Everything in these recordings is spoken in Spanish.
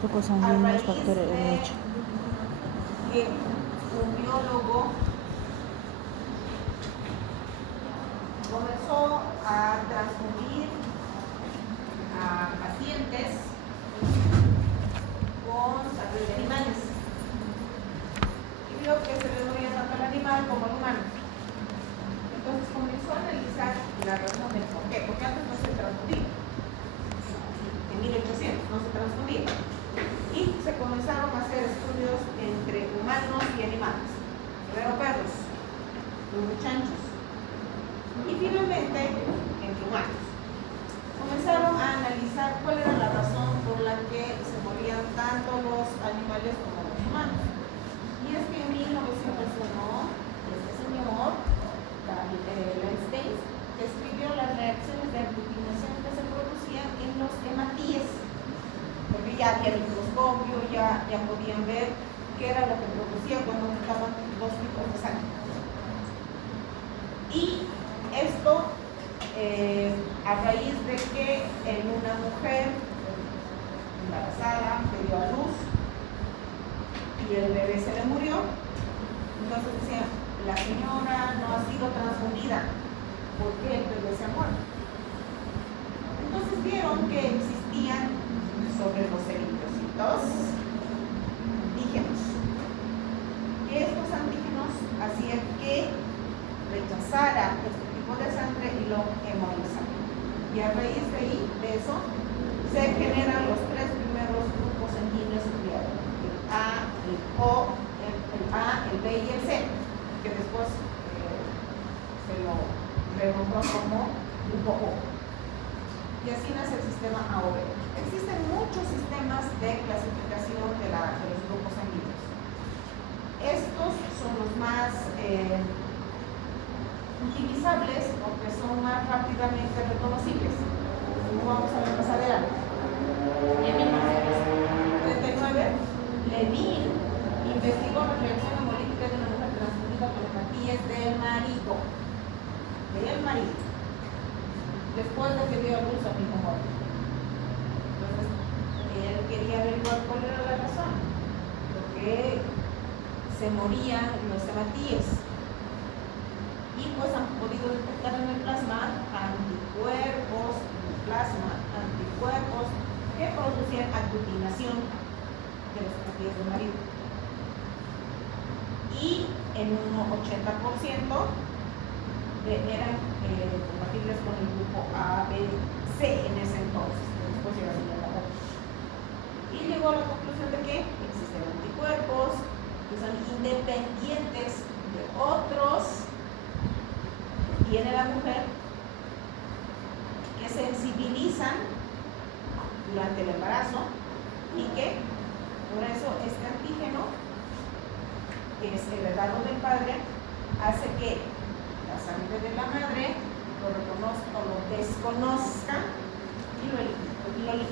Grupos a sanguíneos, raíz factor de RH. que un biólogo comenzó a transfundir a pacientes con sangre de animales y vio que se le moría tanto al animal como al humano. Entonces comenzó a analizar la razón del por qué, porque antes no se transfundía. En 1800 no se transfundía. Y se comenzaron a hacer estudios entre humanos y animales, primero perros, luego chanchos, y finalmente entre humanos. Comenzaron a analizar cuál era la razón por la que se morían tanto los animales como los humanos. Y es que en 1901, este señor, Lenstein, describió las reacciones de aglutinación que se producían en los hematíes, porque ya había microscopio, ya podían ver qué era lo que producía cuando juntaban dos tipos de sangre. Y esto a raíz de que en una mujer embarazada que dio a luz y el bebé se le murió, entonces decían, la señora no ha sido transfundida, ¿por qué el bebé se ha muerto? Entonces vieron que existían sobre los eritrocitos antígenos, que estos antígenos hacían que rechazara este tipo de sangre y lo hemolisara. Y a raíz de ahí, de eso, se generan los tres primeros grupos sanguíneos criados: el A, el O, el A, el B y el C, que después se lo renombró como grupo O. Y así nace el sistema AOB. Existen muchos sistemas de clasificación de los grupos sanguíneos. Estos son los más utilizables porque son más rápidamente reconocibles. Como vamos a ver más adelante. En 1939, Levin investigó la reacción hemolítica de una mujer transfundida con hematíes del marido. Después de que dio a luz a mi hijo muerto. Entonces, él quería averiguar cuál era la razón. Porque se morían los hematíes. Y pues han podido detectar en el plasma anticuerpos que producían aglutinación de los hematíes del marido. Y en un 80% eran compatibles con el grupo A, B, C en ese entonces. Después llegaría a la O. Y llegó a la conclusión de que existen anticuerpos que son independientes de otros que tiene la mujer, que sensibilizan durante el embarazo y que por eso este antígeno, que es heredado del padre, hace que la sangre de la madre lo reconozca o lo desconozca y lo elimine.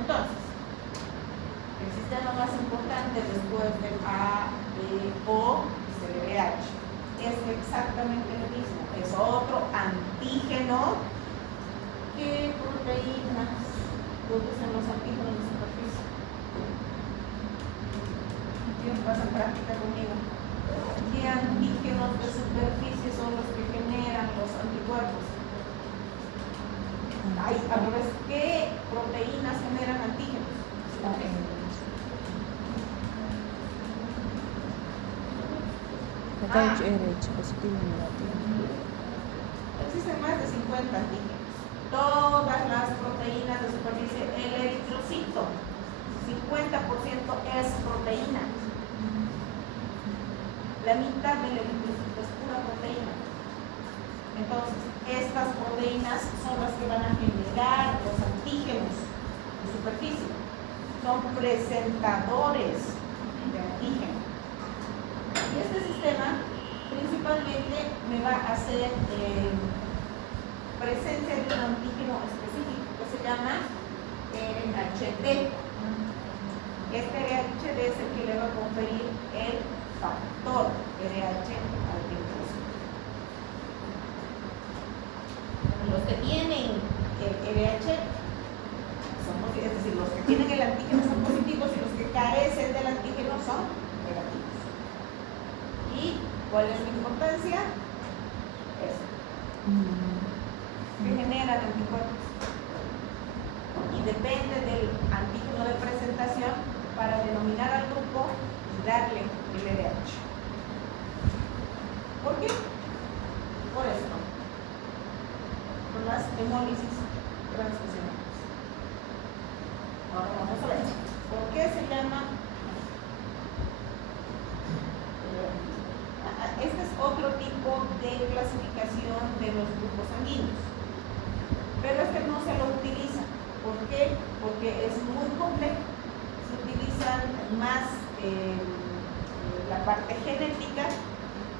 Entonces, el sistema más importante después del A, B, O es el RH. Es exactamente lo mismo, es otro antígeno que proteínas producen los antígenos de superficie. ¿Quién pasa práctica conmigo? ¿Qué antígenos de superficie son los que generan los anticuerpos? ¿Qué proteínas generan antígenos? RH, positivo y negativo. Existen más de 50 antígenos. Todas las proteínas de superficie, el eritrocito, 50% es proteína. La mitad del eritrocito es pura proteína. Entonces, estas proteínas son las que van a generar los antígenos de superficie. Son presentadores de antígeno. Y este sistema principalmente me va a hacer presencia de un antígeno específico que se llama RHD. Este RHD es el que le va a conferir el factor RH al eritrocito. Los que tienen el RH, es decir, los que tienen el antígeno carecen del antígeno son negativos. ¿Y cuál es la importancia? Eso. Que generan anticuerpos. Y depende del antígeno de presentación para denominar al grupo y darle el LDH. ¿Por qué? Por esto. Por las hemólisis transfusionales. Ahora vamos a ver. ¿Por qué se llama? Este es otro tipo de clasificación de los grupos sanguíneos. Pero este no se lo utiliza. ¿Por qué? Porque es muy complejo. Se utilizan más la parte genética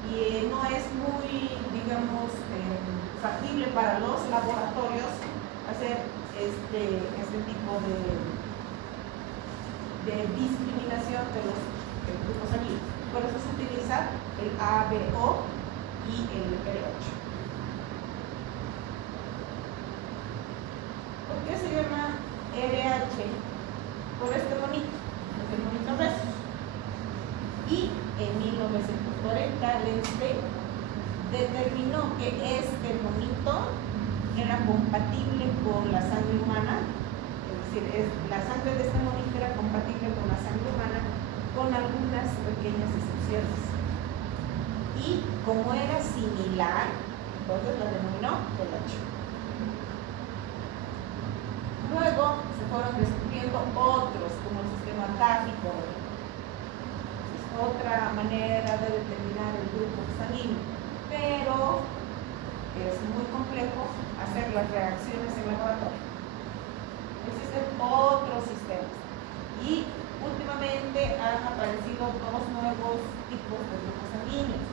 y no es muy, digamos, factible para los laboratorios hacer este tipo de discriminación de los grupos sanguíneos. Por eso se utiliza el ABO y el LH. ¿Por qué se llama RH? Por este monito, este monito Rhesus. Y en 1940 Lensley determinó que este monito era compatible con la sangre humana, es decir, la sangre de este monito era compatible con la sangre humana con algunas pequeñas excepciones. Y como era similar, entonces lo denominó LH. Luego se fueron descubriendo otros, como el sistema táfico. Es otra manera de determinar el grupo sanguíneo, pero es muy complejo hacer las reacciones en laboratorio. Existen otros sistemas y últimamente han aparecido dos nuevos tipos de grupos sanguíneos: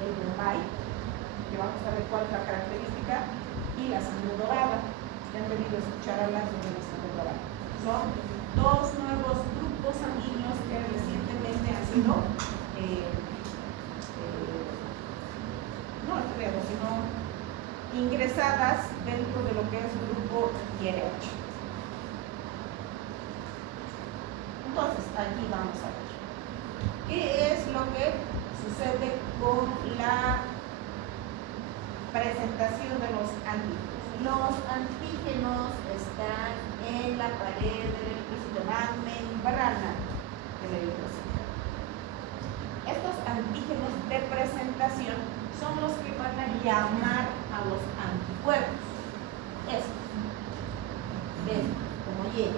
el Brunnei, que vamos a ver cuál es la característica, y la sangre dorada, que han debido escuchar hablar sobre la sangre dorada. Son dos nuevos grupos sanguíneos que recientemente han sido no estrenados, sino ingresadas dentro de lo que es el grupo IRH. Entonces, aquí vamos a ver qué es lo que sucede con la presentación de los antígenos. Los antígenos están en la pared del eritrocito, la membrana del eritrocito. Estos antígenos de presentación son los que van a llamar a los anticuerpos. Estos, como Y.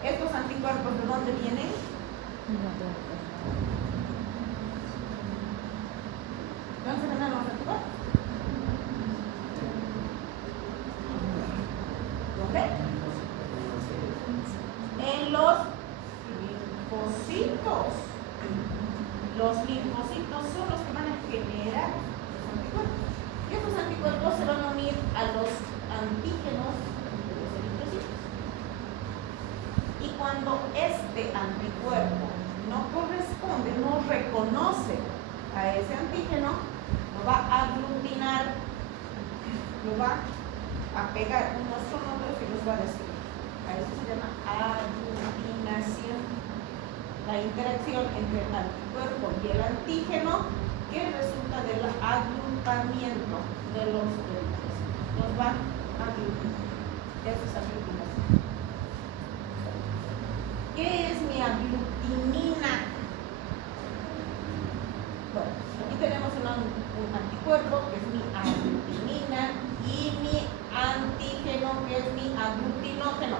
¿Estos anticuerpos de dónde vienen? ¿Dónde se generan los anticuerpos? ¿Dónde? En los linfocitos. Los linfocitos son los que van a generar los anticuerpos. Y estos anticuerpos se van a unir a los antígenos de los eritrocitos. Y cuando este anticuerpo no corresponde, no reconoce a ese antígeno, lo va a aglutinar, lo va a pegar unos con otros y los va a destruir. A eso se llama aglutinación. La interacción entre el anticuerpo y el antígeno que resulta del agrupamiento de los eritrocitos. Los va a aglutinar. Eso es aglutinación. ¿Qué es mi aglutinina? Bueno, aquí tenemos un anticuerpo que es mi aglutinina y mi antígeno que es mi aglutinógeno.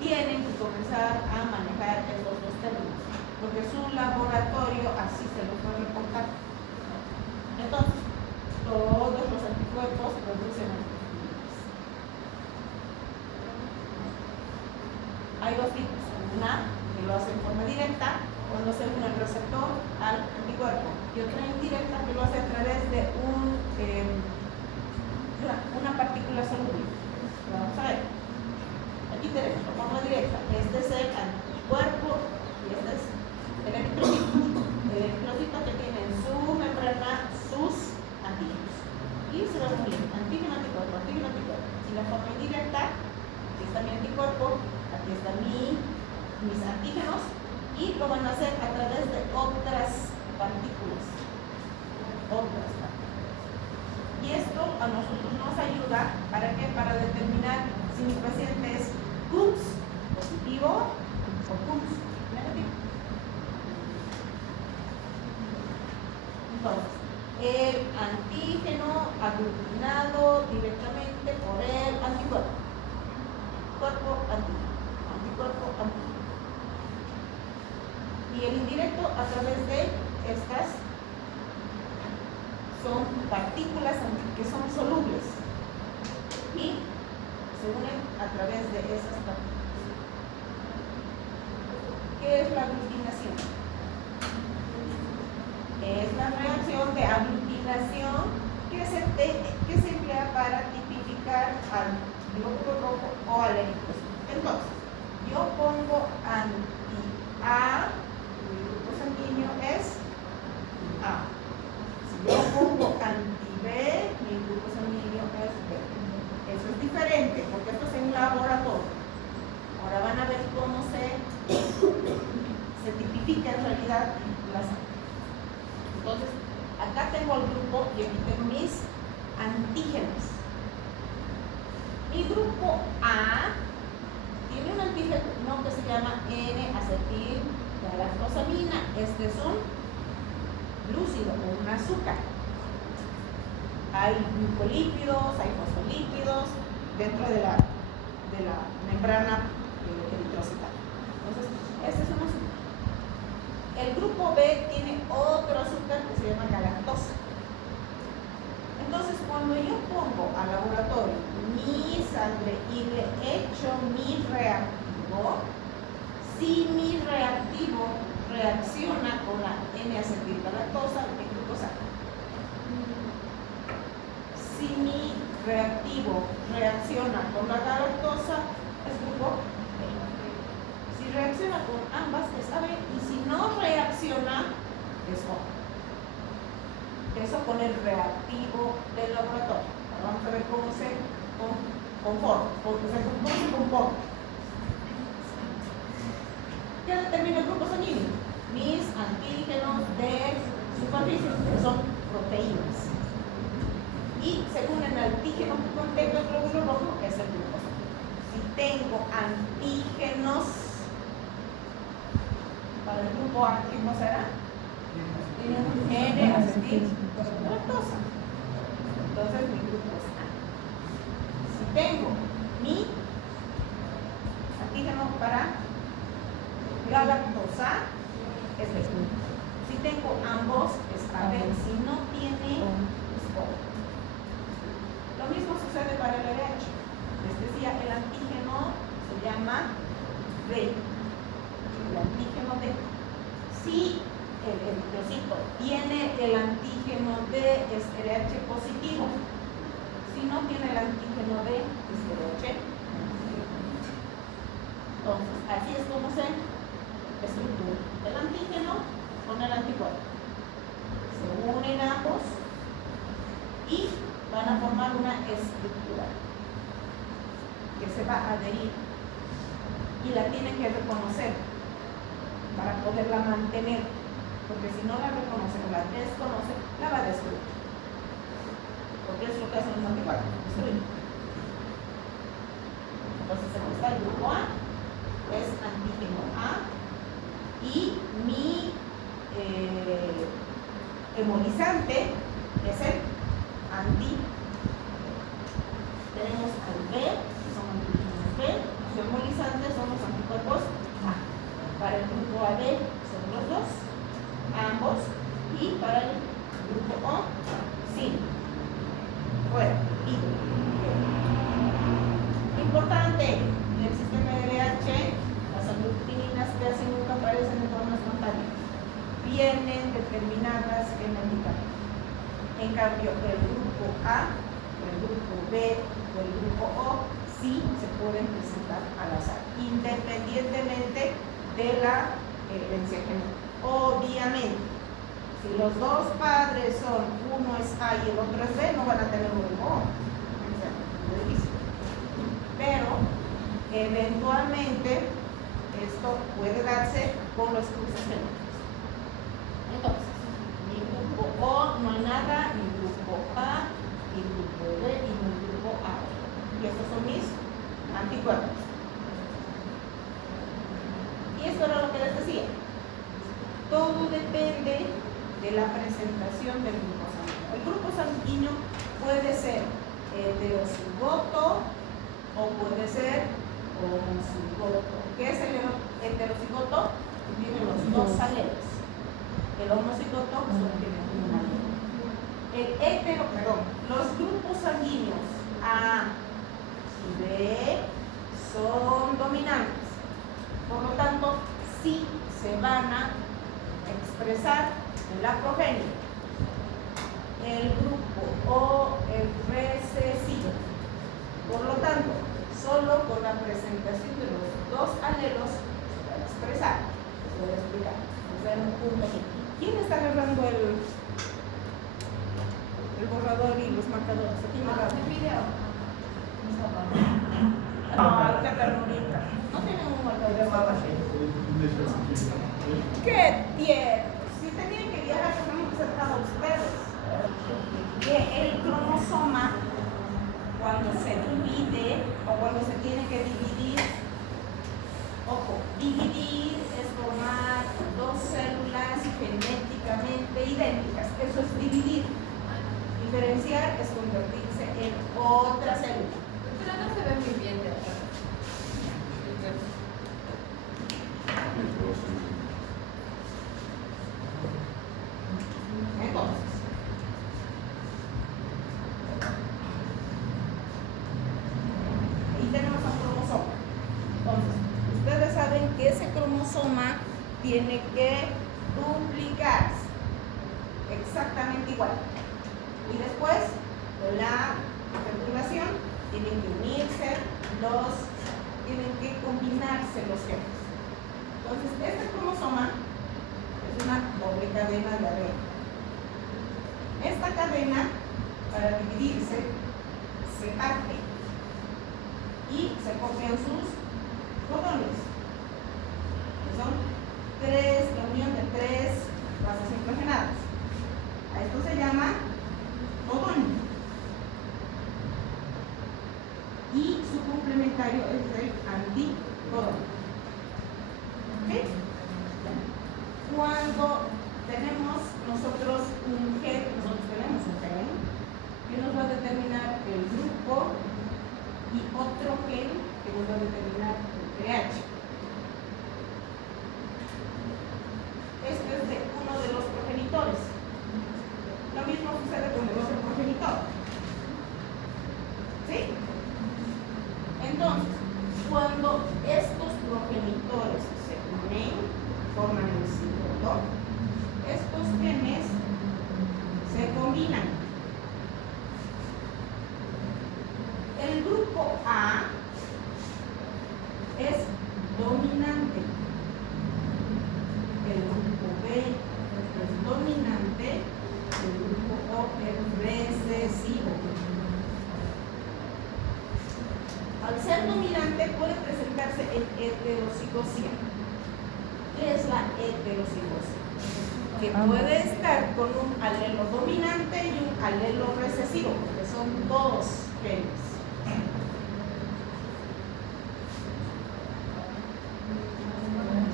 Tienen que comenzar a manejar esos dos términos, porque su laboratorio así se los va a reportar. Entonces, todos los anticuerpos producen antiglutinina. Hay dos tipos. Una que lo hace en forma directa, cuando se une el receptor al anticuerpo, y otra indirecta que lo hace a través de una partícula soluble. Vamos a ver. Aquí tenemos la forma directa. Este es el anticuerpo y este es el eritrocito. El eritrocito que tiene en su membrana sus antígenos. Y se va a unir antígeno, anticuerpo, antígeno, anticuerpo. Y la forma indirecta, aquí está mi anticuerpo, aquí está mi mis antígenos, y lo van a hacer a través de otras partículas. Y esto a nosotros nos ayuda, ¿para qué? Para determinar si mi paciente es CUPS positivo o CUPS negativo. Entonces, el antígeno aglutinado directamente por el anticuerpo. Cuerpo, antígeno. Anticuerpo, antígeno. Y el indirecto a través de estas son partículas que son solubles y se unen a través de esas partículas. ¿Qué es la aglutinación? Es la reacción de aglutinación que se emplea para tipificar al glóbulo rojo o al eritrocito. Entonces, yo pongo anti-A, mi grupo sanguíneo es A. Si yo pongo anti-B, mi grupo sanguíneo es B. Eso es diferente, porque esto es en laboratorio. Ahora van a ver cómo se tipifica en realidad la sangre. Entonces, acá tengo el grupo y aquí tengo mis antígenos. Mi grupo A tiene un antígeno que se llama N-acetilgalactosamina. Este es un glúcido o un azúcar. Hay glucolípidos, hay fosfolípidos dentro de la membrana eritrocital. Entonces, este es un azúcar. El grupo B tiene otro azúcar que se llama galactosa. Entonces, cuando yo pongo al laboratorio mi sangre y le echo mi reactivo, si mi reactivo reacciona con la N-acetilgalactosa, ¿qué glucosa? Si mi reactivo reacciona con la galactosa, es grupo B. Si reacciona con ambas, es AB, y si no reacciona, es O. Eso con el reactivo del laboratorio. Ahora vamos a ver cómo se comporta. Ya determino el grupo sanguíneo. Mis antígenos de superficie, que son proteínas. Y según el antígeno que contenga el glóbulo rojo, es el grupo sanguíneo. Si tengo antígenos para el grupo A, ¿qué cosa será? N-acetilgalactosa. Entonces mi grupo es A. Si tengo mi antígeno para galactosa, es B. Si tengo ambos, es AB. Si no tiene, es O. Lo mismo sucede para el RH. Les decía, el antígeno se llama B. El antígeno D. Si el eritrocito tiene el antígeno D, es RH positivo. Si no tiene el antígeno D, es RH. Entonces, así es como se estructura el antígeno con el anticuerpo. Se unen ambos y van a formar una estructura que se va a adherir y la tienen que reconocer para poderla mantener, porque si no la reconoce o la desconoce, la va a destruir, porque es lo que hacen los anticuerpos, destruir. Entonces aquí está el grupo A, es antígeno A, y mi hemolizante es el anti. Tenemos al B, que son antígenos B, los hemolizantes son los anticuerpos A. Para el grupo AB son los dos, ambos, y para el grupo O, sí. Fuera, y. Importante, en el sistema de LH, las aglutininas casi nunca aparecen de forma espontánea. Vienen determinadas genéticamente. En cambio, el grupo A, el grupo B o el grupo O sí se pueden presentar al azar, independientemente de la herencia genética. Obviamente, si los dos padres son, uno es A y el otro es B, no van a tener un grupo O. Es difícil. Pero eventualmente esto puede darse con los cruces genómicos. Entonces, mi grupo O no hay nada, mi grupo A, mi grupo B y mi grupo A. Y estos son mis anticuerpos. Y esto era lo que les decía. Todo depende de la presentación del grupo sanguíneo. El grupo sanguíneo puede ser heterocigoto o puede ser homocigoto. ¿Qué es el heterocigoto? Tiene los dos alelos. El homocigoto solo tiene un alelo. Los grupos sanguíneos A y B son dominantes. Por lo tanto, sí se van a expresar en la progenie. El grupo O es recesivo. Por lo tanto, solo con la presentación de los dos alelos se va a expresar. Les voy a explicar. Nos ven un punto aquí. ¿Quién está agarrando el borrador y los marcadores? Aquí me agarran. El video. Ay, qué ternurita. No tienen un marcador de babas. ¡Qué tierno! Si tenían que viajar, tenemos que ser a ustedes. Que el cromosoma, cuando se divide o cuando se tiene que dividir, ojo, dividir es formar dos células genéticamente idénticas. Eso es dividir. Diferenciar es convertirse en otra célula. Pero no se ve muy bien de atrás. Entonces, ahí tenemos un cromosoma. Entonces, ustedes saben que ese cromosoma tiene que duplicarse exactamente igual. Y después, con la fecundación, tienen que unirse tienen que combinarse los genes. Entonces, este cromosoma es una doble cadena de ADN. Esta cadena, para dividirse, se parte y se copian sus codones, que son la unión de tres bases nitrogenadas. A esto se llama codón. Y su complementario es el anticodón. ¿Ok? Cuando tenemos nosotros un gen, que nos va a determinar el grupo y otro gen que nos va a determinar el pH. Esto es de uno de los progenitores. Lo mismo sucede con el otro progenitor. ¿Sí? Entonces, cuando estos progenitores se unen, forman el cigoto, estos genes se combinan. El grupo A es dominante. El grupo B es dominante. El grupo O es recesivo. Al ser dominante puede presentarse en heterocigosia. ¿Qué es la heterocigosia? Que puede estar con un alelo dominante y un alelo recesivo, porque son dos genes.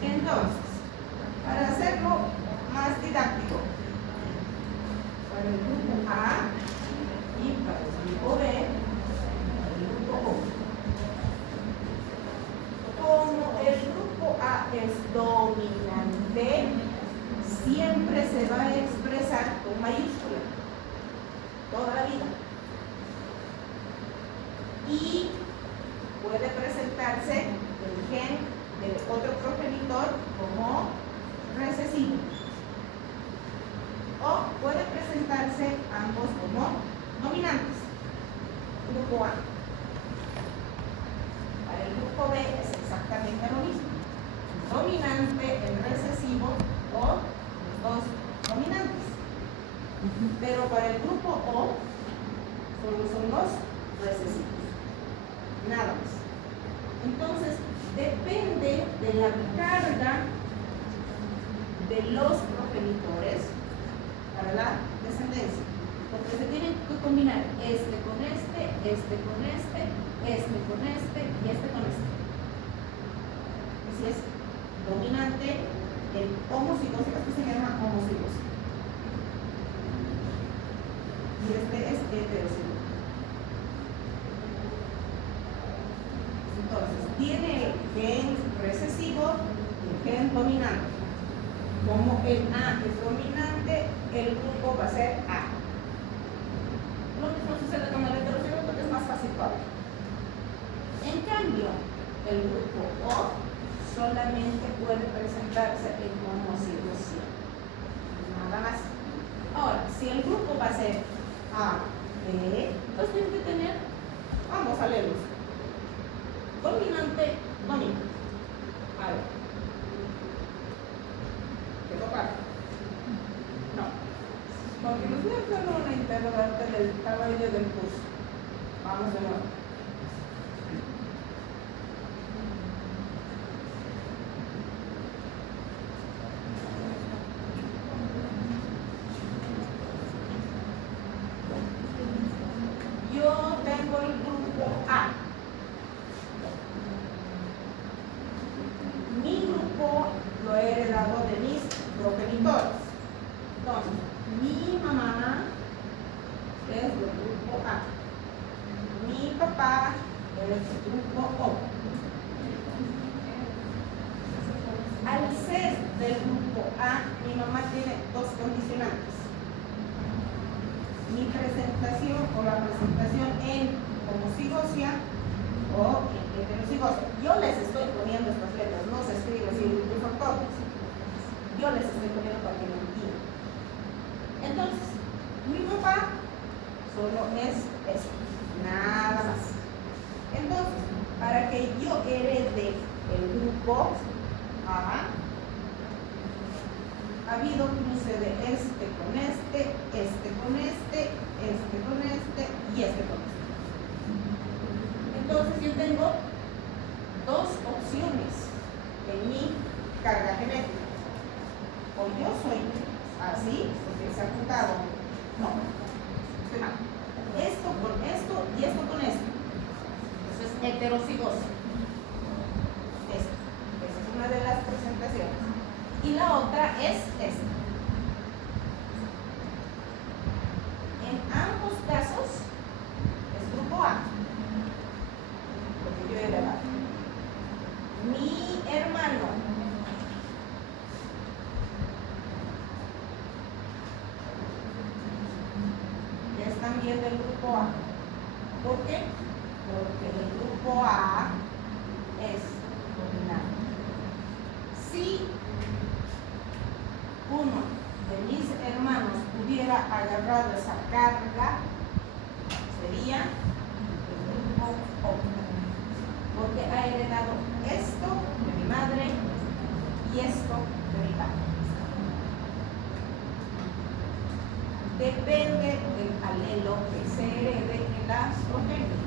Entonces, para hacerlo más didáctico, para el grupo A y para el grupo B, para el grupo O. Como el grupo A es dominante, siempre se va a expresar con mayúscula, toda la vida. Y puede presentarse el gen del otro progenitor como recesivo. O puede presentarse ambos como dominantes. Grupo A. Para el grupo B es exactamente lo mismo. Dominante, el recesivo o los dos dominantes. Pero para el grupo O solo son los recesivos. Nada más. Entonces, depende de la carga de los progenitores para la descendencia. Porque se tienen que combinar este con este, este con este, este con este y este con este. Y si es dominante, el homocigosis, esto se llama homocigosis. Y este es heterocigosis. Entonces, tiene el gen recesivo y el gen dominante. Como el A es dominante, el grupo va a ser A. Lo mismo sucede con el heterocigoto porque es más fácil todavía. En cambio, el grupo O solamente puede presentarse en homocigosis. Nada más. Ahora, si el grupo va a ser A, B, entonces tiene que tener ambos alelos. Dominante, dominante. A ver. ¿Quedó claro? No. Porque nos voy a hacer una interrogante del tamaño del curso. Vamos de nuevo. Yo tengo el grupo A. Mi grupo lo he heredado de mis progenitores. Entonces, mi mamá es del grupo A. Mi papá es del grupo O. Al ser del grupo A, mi mamá tiene dos condicionantes. Mi presentación o la presentación en homocigosia o en heterocigosia. Yo les estoy poniendo estas letras, no se escribe así por factores. Yo les estoy poniendo para que lo entiendan. Entonces, mi papá solo es eso, nada más. Entonces, para que yo herede el grupo A, ha habido cruce de este con este, este con este, este con este y este con este. Entonces yo tengo dos opciones en mi carga genética. O yo soy así, porque se ha juntado. No, estoy mal. Esto con esto y esto con esto. Eso es heterocigosis. Esto. Esa es una de las presentaciones. Y la otra es esta. En ambos casos es grupo A, porque yo he heredado. Mi hermano es también del grupo A. ¿Por qué? Porque el grupo A es dominante. Si uno de mis hermanos hubiera agarrado esa carga, sería el grupo O, porque ha heredado esto de mi madre y esto de mi padre. Depende del alelo que se herede en las progenies.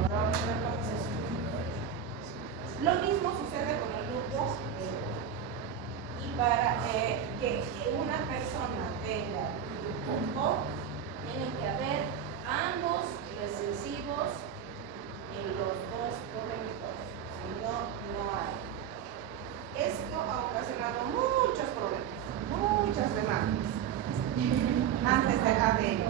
Ahora vamos a ver cómo es eso. Lo mismo sucede con el grupo E. Y para que una persona tenga grupo O, tienen que haber ambos recesivos en los dos progenitores. Si no, no hay. Esto ha ocasionado muchos problemas, muchas demandas antes del ADN.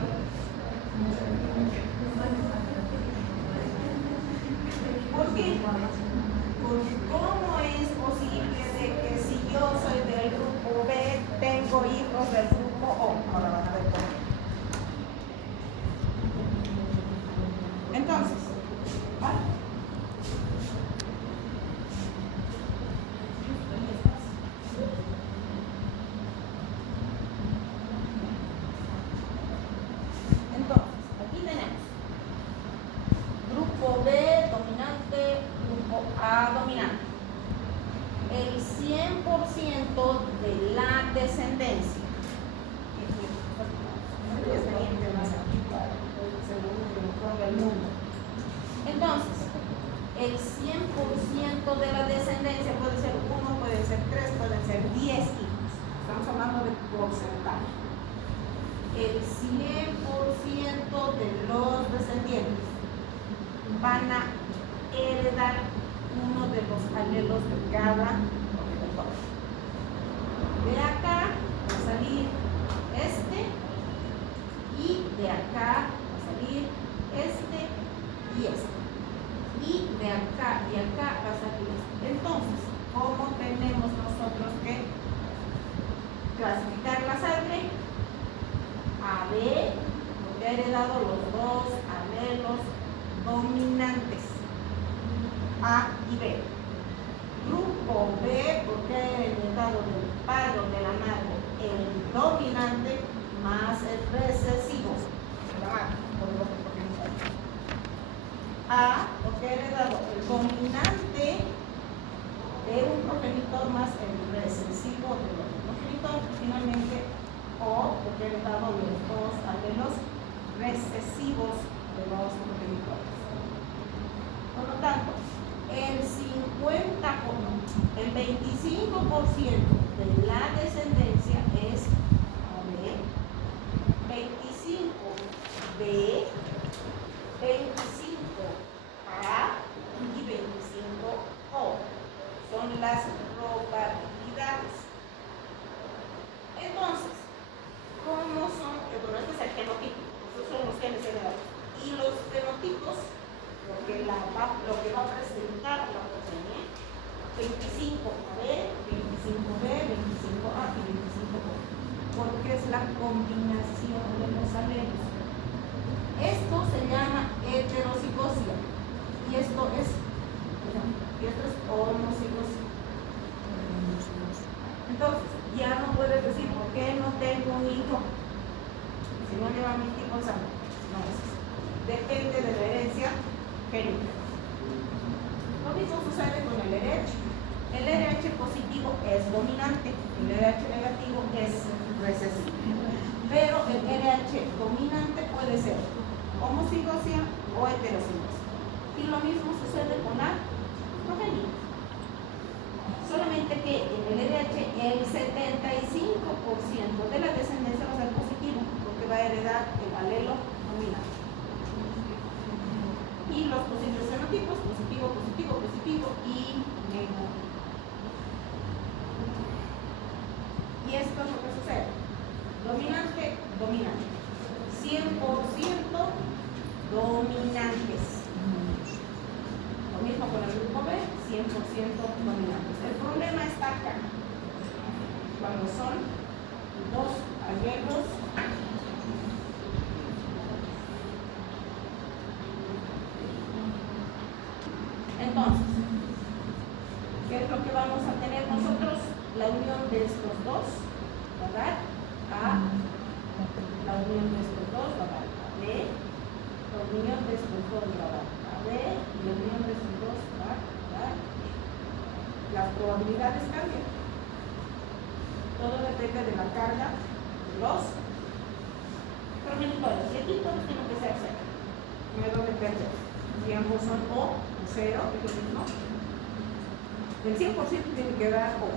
¿Por qué? Porque ¿cómo es posible de que si yo soy del grupo B, tengo hijos del grupo O? Ahora van a ver por qué. Entonces, ¿vale? Entonces, aquí tenemos grupo B dominante, grupo A dominante. El 100% de la descendencia. Entonces, el 100% 100% de la descendencia puede ser 1, puede ser 3, pueden ser 10 hijos. Estamos hablando de porcentaje. El 100% de los descendientes van a heredar uno de los alelos de cada progenitor. De acá va a salir este y de acá va a salir este y este. Y de acá y acá va a salir este. Entonces, ¿cómo tenemos nosotros que clasificar la sangre? A, B, porque ha heredado los dos alelos dominantes, A y B. Grupo B, porque ha heredado del padre o de la madre el dominante más el recesivo de la madre, por lo que progenitor. A, porque ha heredado el dominante de un progenitor más el recesivo del otro progenitor. Y finalmente, O, porque ha heredado los dos alelos recesivos de los progenitores. Por lo tanto, el 25% de la descendencia es B, 25 B, 25 A y 25 O. Son las probabilidades. Entonces, ¿cómo son? Bueno, este es el genotipo, estos son los genes heredados. Y los fenotipos, lo que va a presentar la progenie, 25 B, 25B, 25A y 25O, porque es la combinación de los alelos. Esto se llama heterocigosia y esto es homocigosia. Entonces, ya no puedes decir por qué no tengo un hijo si no lleva mi tipo de sangre. No es eso. Depende de la herencia génica. Lo mismo sucede con el RH. El RH positivo es dominante, el RH negativo es recesivo. Pero el RH dominante puede ser homocigosia o heterocigosia. Y lo mismo sucede con la progenie. Solamente que en el RH el 75% de la descendencia va a ser positivo, porque va a heredar el alelo dominante. Y los posibles fenotipos, positivo, positivo, positivo y negativo. Y esto es lo que sucede. Dominante, dominante. 100% dominantes. Lo mismo con el grupo B, 100% dominantes. El problema está acá. Cuando son dos alelos entonces, ¿qué es lo que vamos a tener nosotros? La unión de estos dos va a dar a la unión de estos dos va a dar a B, la unión de estos dos va a dar a B y la unión de estos dos va a dar B. Las probabilidades cambian. Todo depende de la carga de los progenitores. Y aquí todos tienen que ser cero. No hay donde perder. Si ambos son O, 0, es lo mismo. El 100% tiene que dar O.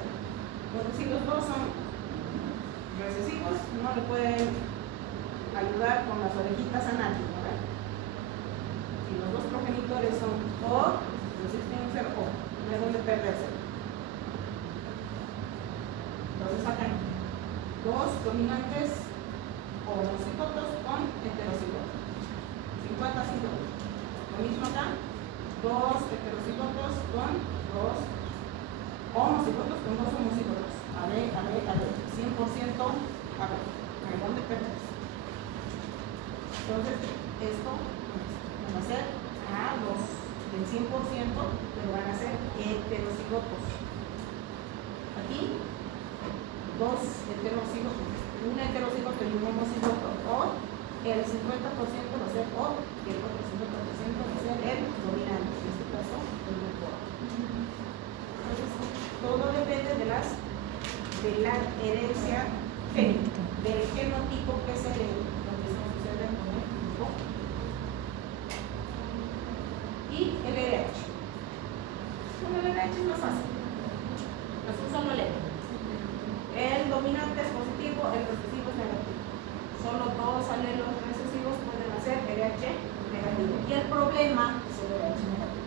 Porque si los dos son recesivos, no le pueden ayudar con las orejitas a nadie, ¿verdad? Si los dos progenitores son O, entonces tienen que ser O. No hay donde perderse. Entonces sacan dos dominantes homocigotos con heterocigotos. 50-50. Lo mismo acá. Dos heterocigotos con dos homocigotos con dos homocigotos. A ver, 100% a ver. ¿A dónde perdes? Entonces, esto va a ser a los del 100%, pero van a ser heterocigotos. Aquí, dos heterocigotos, un heterocigoto y un homocigoto, o el 50% va a ser O y el otro 50% va a ser el dominante, en este caso el grupo A. Entonces, todo depende de la herencia génica, del genotipo que se hereda, lo mismo sucede con el grupo y el RH. Con el RH es más fácil. Es un solo electro. El dominante es positivo, el recesivo es negativo. Solo dos alelos recesivos pueden hacer RH negativo. Y el problema es el RH negativo.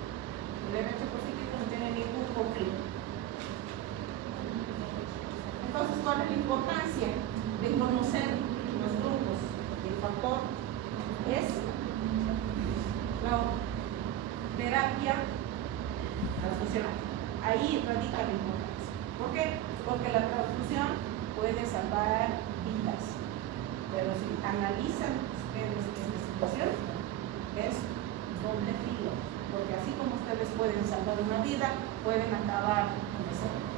El RH positivo no tiene ningún conflicto. Entonces, ¿cuál es la importancia de conocer los grupos? El factor es la terapia transfusional. Ahí radica la importancia. ¿Por qué? Porque la transfusión puede salvar vidas. Pero si analizan ustedes esta situación, es doble filo. Porque así como ustedes pueden salvar una vida, pueden acabar con esa vida.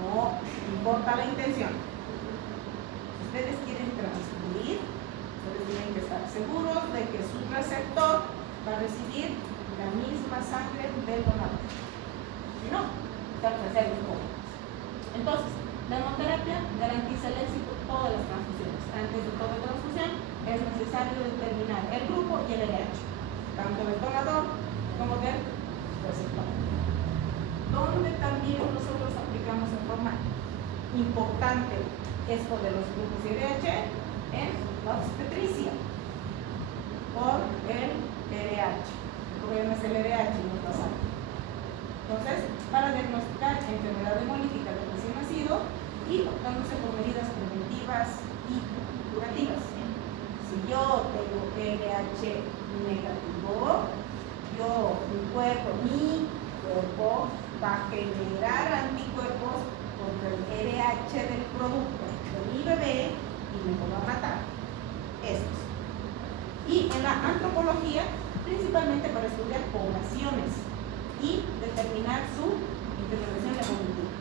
No importa la intención. Si ustedes quieren transfundir, ustedes tienen que estar seguros de que su receptor va a recibir la misma sangre del donador. Si no, estamos en serios problemas. Entonces, la hemoterapia garantiza el éxito de todas las transfusiones. Antes de toda transfusión es necesario determinar el grupo y el RH, tanto del donador como del receptor. Donde también nosotros aplicamos en forma importante esto de los grupos de RH en la obstetricia por el RH. El problema es el RH, no pasa. Entonces, para diagnosticar enfermedad hemolítica del recién nacido y optándose por medidas preventivas y curativas. Si yo tengo RH negativo, mi cuerpo va a generar anticuerpos contra el RH del producto de mi bebé y me lo va a matar. Estos. Y en la antropología, principalmente para estudiar poblaciones y determinar su intervención evolutiva.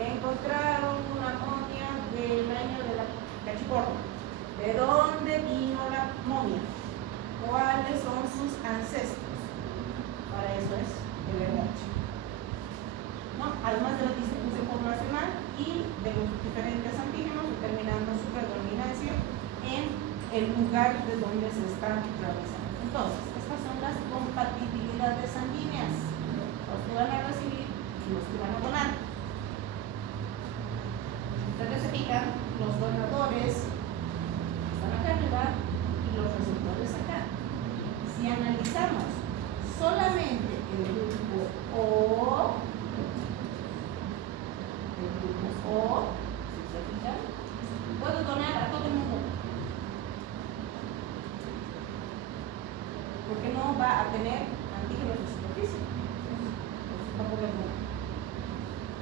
Encontraron una momia del año de la cachiporra. ¿De dónde vino la momia? ¿Cuáles son sus ancestros? Para eso es el RH. ¿No? Además de la distribución poblacional y de los diferentes antígenos, determinando su predominancia en el lugar de donde se está realizando. Entonces, estas son las compatibilidades sanguíneas, los que van a recibir y los que van a donar. Ustedes se fijan, los donadores están acá arriba y los receptores acá. Si analizamos solamente el grupo O, si se fijan, puedo donar a todo el mundo. Porque no va a tener antígenos de superficie. No podemos donar.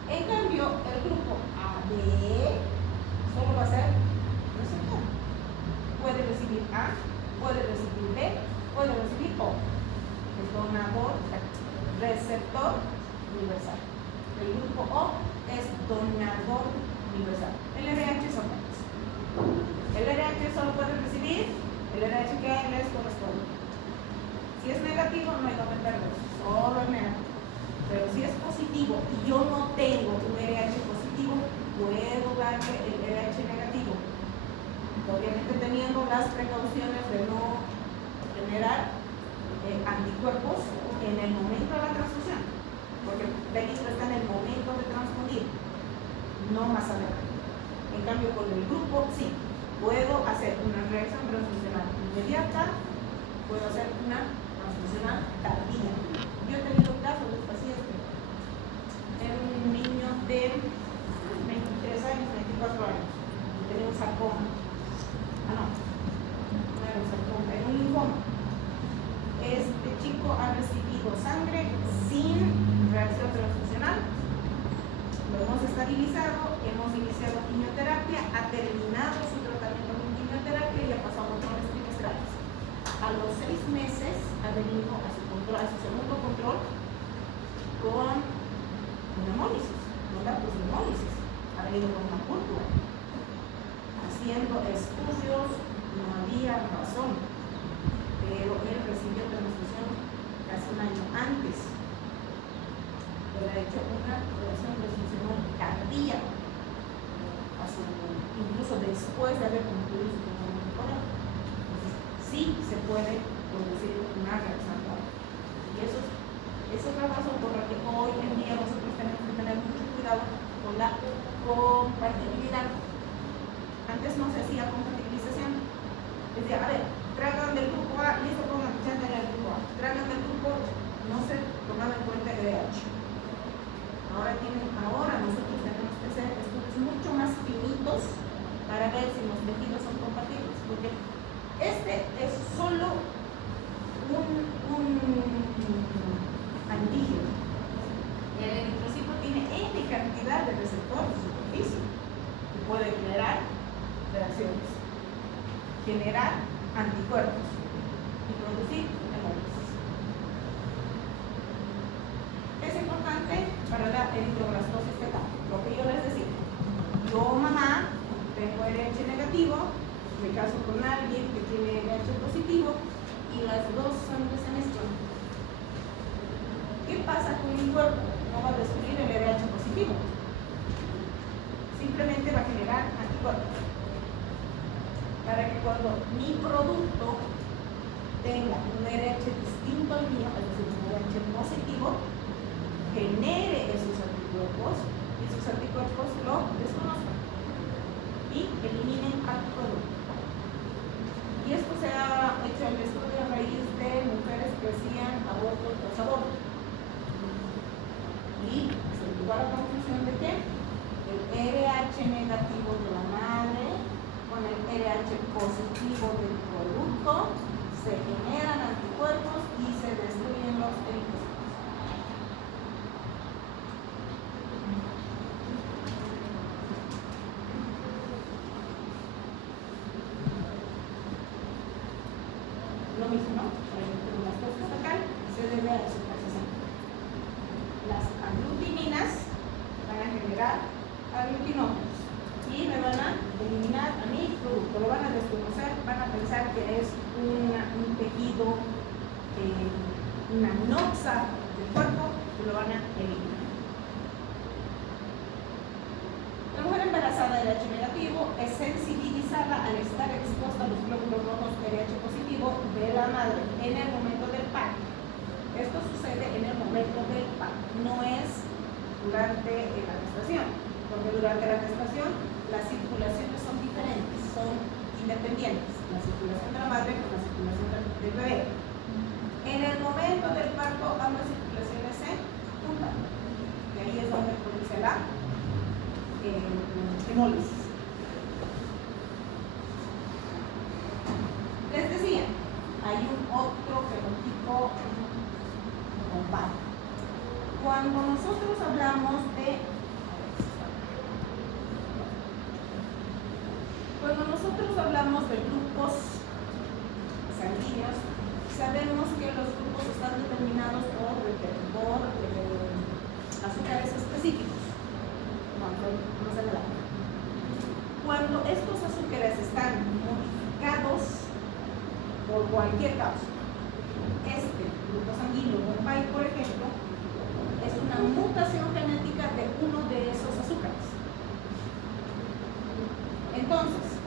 En cambio, el grupo AB solo va a ser receptor. Puede recibir A, puede recibir B, puede recibir O. El donador, receptor universal. El grupo O es donador universal. El RH son menos. El RH solo puede recibir el RH que les corresponde. Si es negativo, no hay donde perder, solo es negativo. Pero si es positivo y yo no tengo un RH positivo, puedo darle el RH negativo. Obviamente teniendo las precauciones de no generar anticuerpos en el momento de la transfusión. Porque el peligro está en el momento de transfundir, no más adelante. En cambio, con el grupo, sí, puedo hacer una reacción transfusional inmediata, puedo hacer una transfusional tardía. Yo he tenido un caso de un paciente, era un niño de 23 años, 24 años, y tenía un sarcoma. No era un sarcoma, era un linfoma. Este chico ha recibido sangre sin reacción transfusional, lo hemos estabilizado, hemos iniciado quimioterapia, ha terminado su tratamiento con quimioterapia y ha pasado controles trimestrales. A los 6 meses ha venido a su segundo control con una hemólisis, no datos de hemólisis, ha venido con una púrpura. Haciendo estudios no había razón, pero él recibió transfusión casi un año antes. Él ha hecho una reacción transfusional tardía, incluso después de haber concluido su tratamiento con él. Entonces, sí se puede producir una reacción tardía. Y esa es la razón por la compatibilidad. Antes no se hacía compatibilización. Decía, a ver, traigan del grupo A, listo, pongan 80 en el grupo A. Traigan del grupo, no se tomaba en cuenta el RH. Ahora nosotros tenemos que hacer estudios mucho más finitos para ver si los tejidos son compatibles, porque este es solo un antígeno. El eritrocito tiene N cantidad de receptores de superficie que puede generar reacciones, generar anticuerpos y producir hemólisis. Es importante para la eritroblastosis fetal. Lo que yo les decía, yo mamá tengo RH negativo, me caso con alguien que tiene RH positivo y las dos sangres se mezclan. ¿Qué pasa con mi cuerpo? No va a destruir el RH positivo, simplemente va a generar anticuerpos para que cuando mi producto tenga un RH distinto al mío, es decir, un RH positivo, genere esos anticuerpos y esos anticuerpos lo desconozcan y eliminen al producto. Y esto se ha hecho el estudio a raíz de mujeres que hacían abortos tras aborto. Y se llegó a la conclusión de que el RH negativo de la madre con el RH positivo del producto se generan anticuerpos y se destruyen los eritrocitos. Lo mismo, ¿no? Para el eritroblastosis fetal se debe a su proceso. Las aglutininas van a generar aglutinógenos y me van a eliminar a mi producto, lo van a desconocer, van a pensar que es un tejido, una noxa del cuerpo y lo van a eliminar. La mujer embarazada de RH negativo es sensibilizada al estar expuesta a los glóbulos rojos RH positivo de la madre en el momento del parto. Esto sucede en el momento del parto, no es durante la gestación, porque durante la gestación las circulaciones son diferentes, son independientes, la circulación de la madre con la circulación del bebé. En el momento del parto ambas circulaciones se juntan, y ahí es donde produce la hemólisis. Les decía, hay un otro fenotipo compacto. Cuando nosotros hablamos de grupos sanguíneos, sabemos que los grupos están determinados por azúcares específicos. Cuando estos azúcares están modificados por cualquier causa, este grupo sanguíneo Bombay, por ejemplo, es una mutación genética de uno de esos azúcares. Entonces,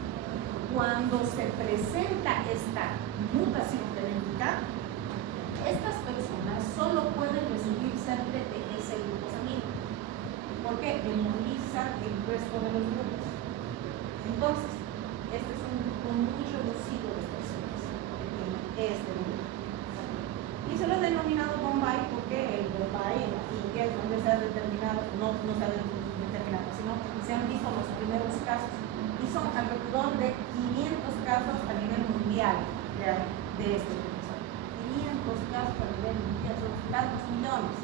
cuando se presenta esta mutación genética, estas personas solo pueden recibir sangre de ese grupo sanguíneo, porque hemoliza el resto de los grupos. Entonces, este es un grupo muy reducido de personas que tienen este grupo. Y se lo ha denominado Bombay porque el Bombay en la India es donde se ha determinado, no se ha determinado, sino se han visto los primeros casos. Y son alrededor de 500 casos a nivel mundial de este grupo. 500 casos a nivel mundial, son tantos millones.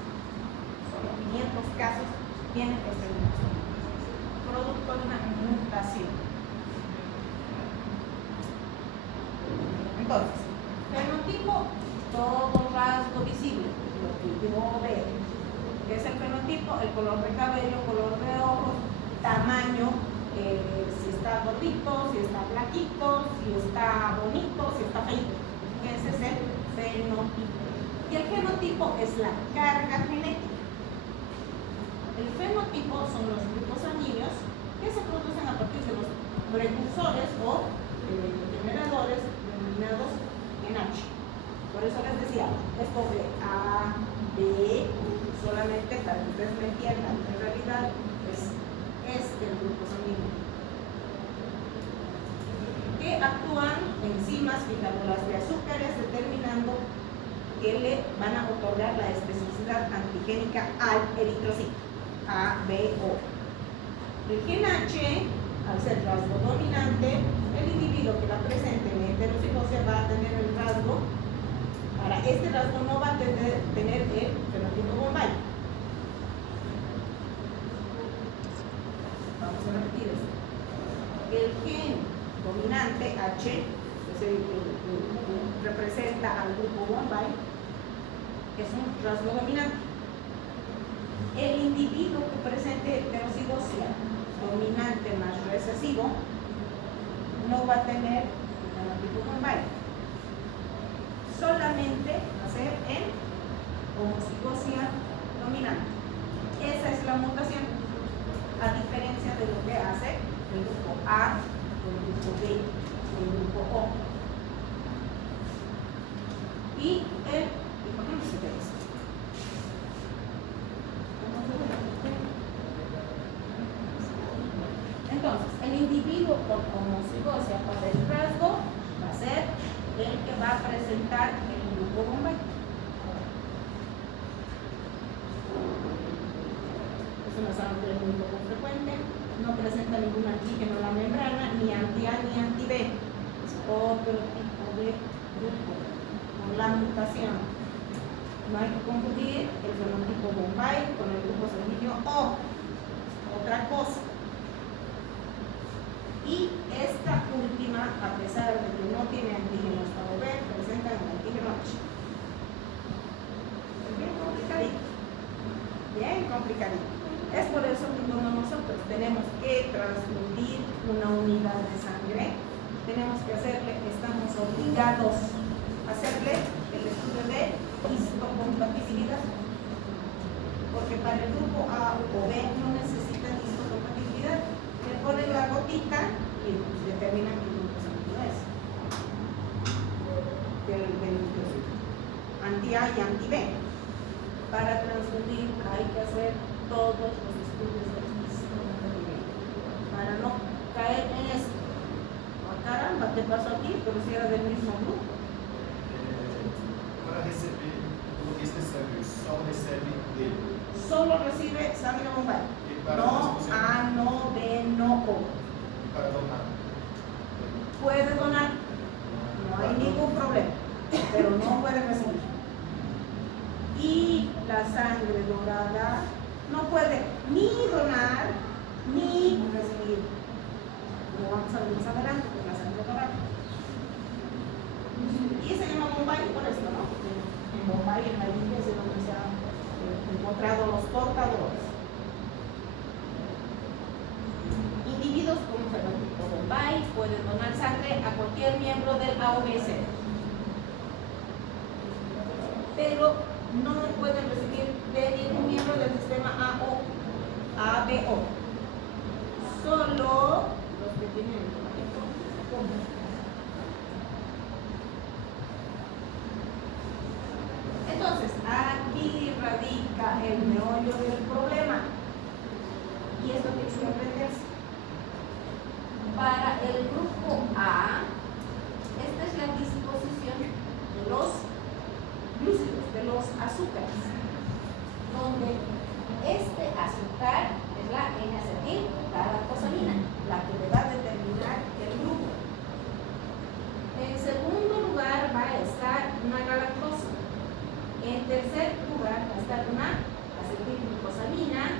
Solo 500 casos tienen este grupo, producto de una mutación. Entonces, fenotipo, todo rasgo visible, lo que yo veo. ¿Qué es el fenotipo? El color de cabello, color de ojos, tamaño, si está gordito, si está flaquito, si está bonito, si está feito. Ese es el fenotipo. Y el genotipo es la carga genética. El fenotipo son los grupos sanguíneos que se producen a partir de los precursores o generadores denominados NH. Por eso les decía, esto de A, B, solamente para que ustedes me entiendan, en realidad es es el grupo sanguíneo, que actúan enzimas fijadoras de azúcares, determinando que le van a otorgar la especificidad antigénica al eritrocito, A, B, O. El gen H, al ser rasgo dominante, el individuo que la presente en heterocigosea va a tener el rasgo. Ahora, este rasgo no va a tener el fenotipo Bombay. Vamos a repetir esto. El gen dominante H, representa al grupo Bombay, que es un rasgo dominante. El individuo que presente heterocigosea dominante más recesivo no va a tener el fenotipo Bombay. Solamente va a ser en homocigosea dominante. Esa es la mutación, a diferencia de lo que hace el grupo A, el grupo B, el grupo O. Y ¿por qué no se ve esto? Entonces, el individuo con homocigosea para el rasgo va a ser el que va a presentar el grupo Bombay. Es una sangre muy poco frecuente, no presenta ningún antígeno en la membrana, ni anti-A ni anti-B. Es otro tipo de grupo con la mutación. No hay que confundir el fenotipo Bombay con el grupo sanguíneo O. Es otra cosa. Y esta última, a pesar de que no tiene antígenos para B, presenta el antígeno H. Es bien complicadito. Bien complicadito. Es por eso que cuando nosotros tenemos que transfundir una unidad de sangre, tenemos que estamos obligados a hacerle el estudio de histocompatibilidad. Porque para el grupo A o B no necesitan histocompatibilidad. Le ponen la gotita y determinan qué grupo sanguíneo es. Del anti-A y anti-B. Para transfundir hay que hacer todos los estudios de histocompatibilidad. Para no caer en esto. Oh, caramba, ¿qué pasó aquí? Pero si era del mismo grupo. Para receber este sangue, só recebe dele. Solo recibe sangre Bombay. No A, no B, no O. Para donar. Puede donar, no hay ningún problema, pero no puede recibir. Y la sangre dorada no puede ni donar ni recibir. Lo vamos a ver más adelante con la sangre dorada. Y se llama Bombay por esto, ¿no? En Bombay, en la India, es donde se han encontrado los portadores. Individuos con fenotipo Bombay pueden donar sangre a cualquier miembro del AOBC, pero no pueden recibir de ningún miembro del sistema ABO, solo los que tienen el fenotipo Bombay. Entonces, aquí radica el meollo del problema, y esto tienes que aprenderse. Para el grupo A, esta es la disposición de los glúcidos, de los azúcares, donde este azúcar es la N-acetil-galactosamina, la que le va a determinar el grupo. En segundo lugar va a estar una galactosa. En tercer lugar va a estar una acetilglucosamina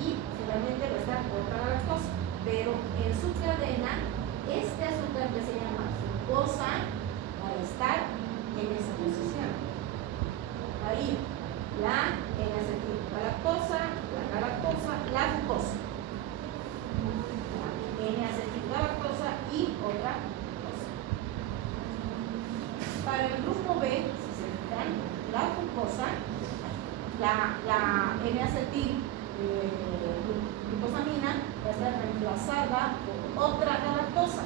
y finalmente va a estar otra galactosa. Pero en su cadena, este azúcar que se llama fructosa va a estar en esa posición. Ahí, la N-acetilgalactosa, la galactosa, la fructosa. N-acetilgalactosa y otra fructosa. Para el grupo B, si se fijan, la fructosa, la N-acetilglucosamina va a estar reemplazada por otra galactosa.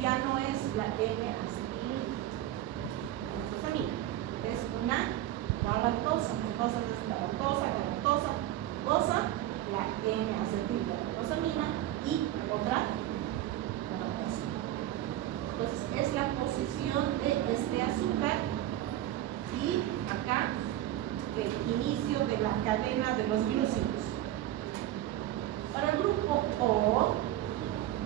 Ya no es la N-acetilglucosamina, es una galactosa. Entonces es galactosa, la N-acetilglucosamina el inicio de la cadena de los glúcidos. Para el grupo O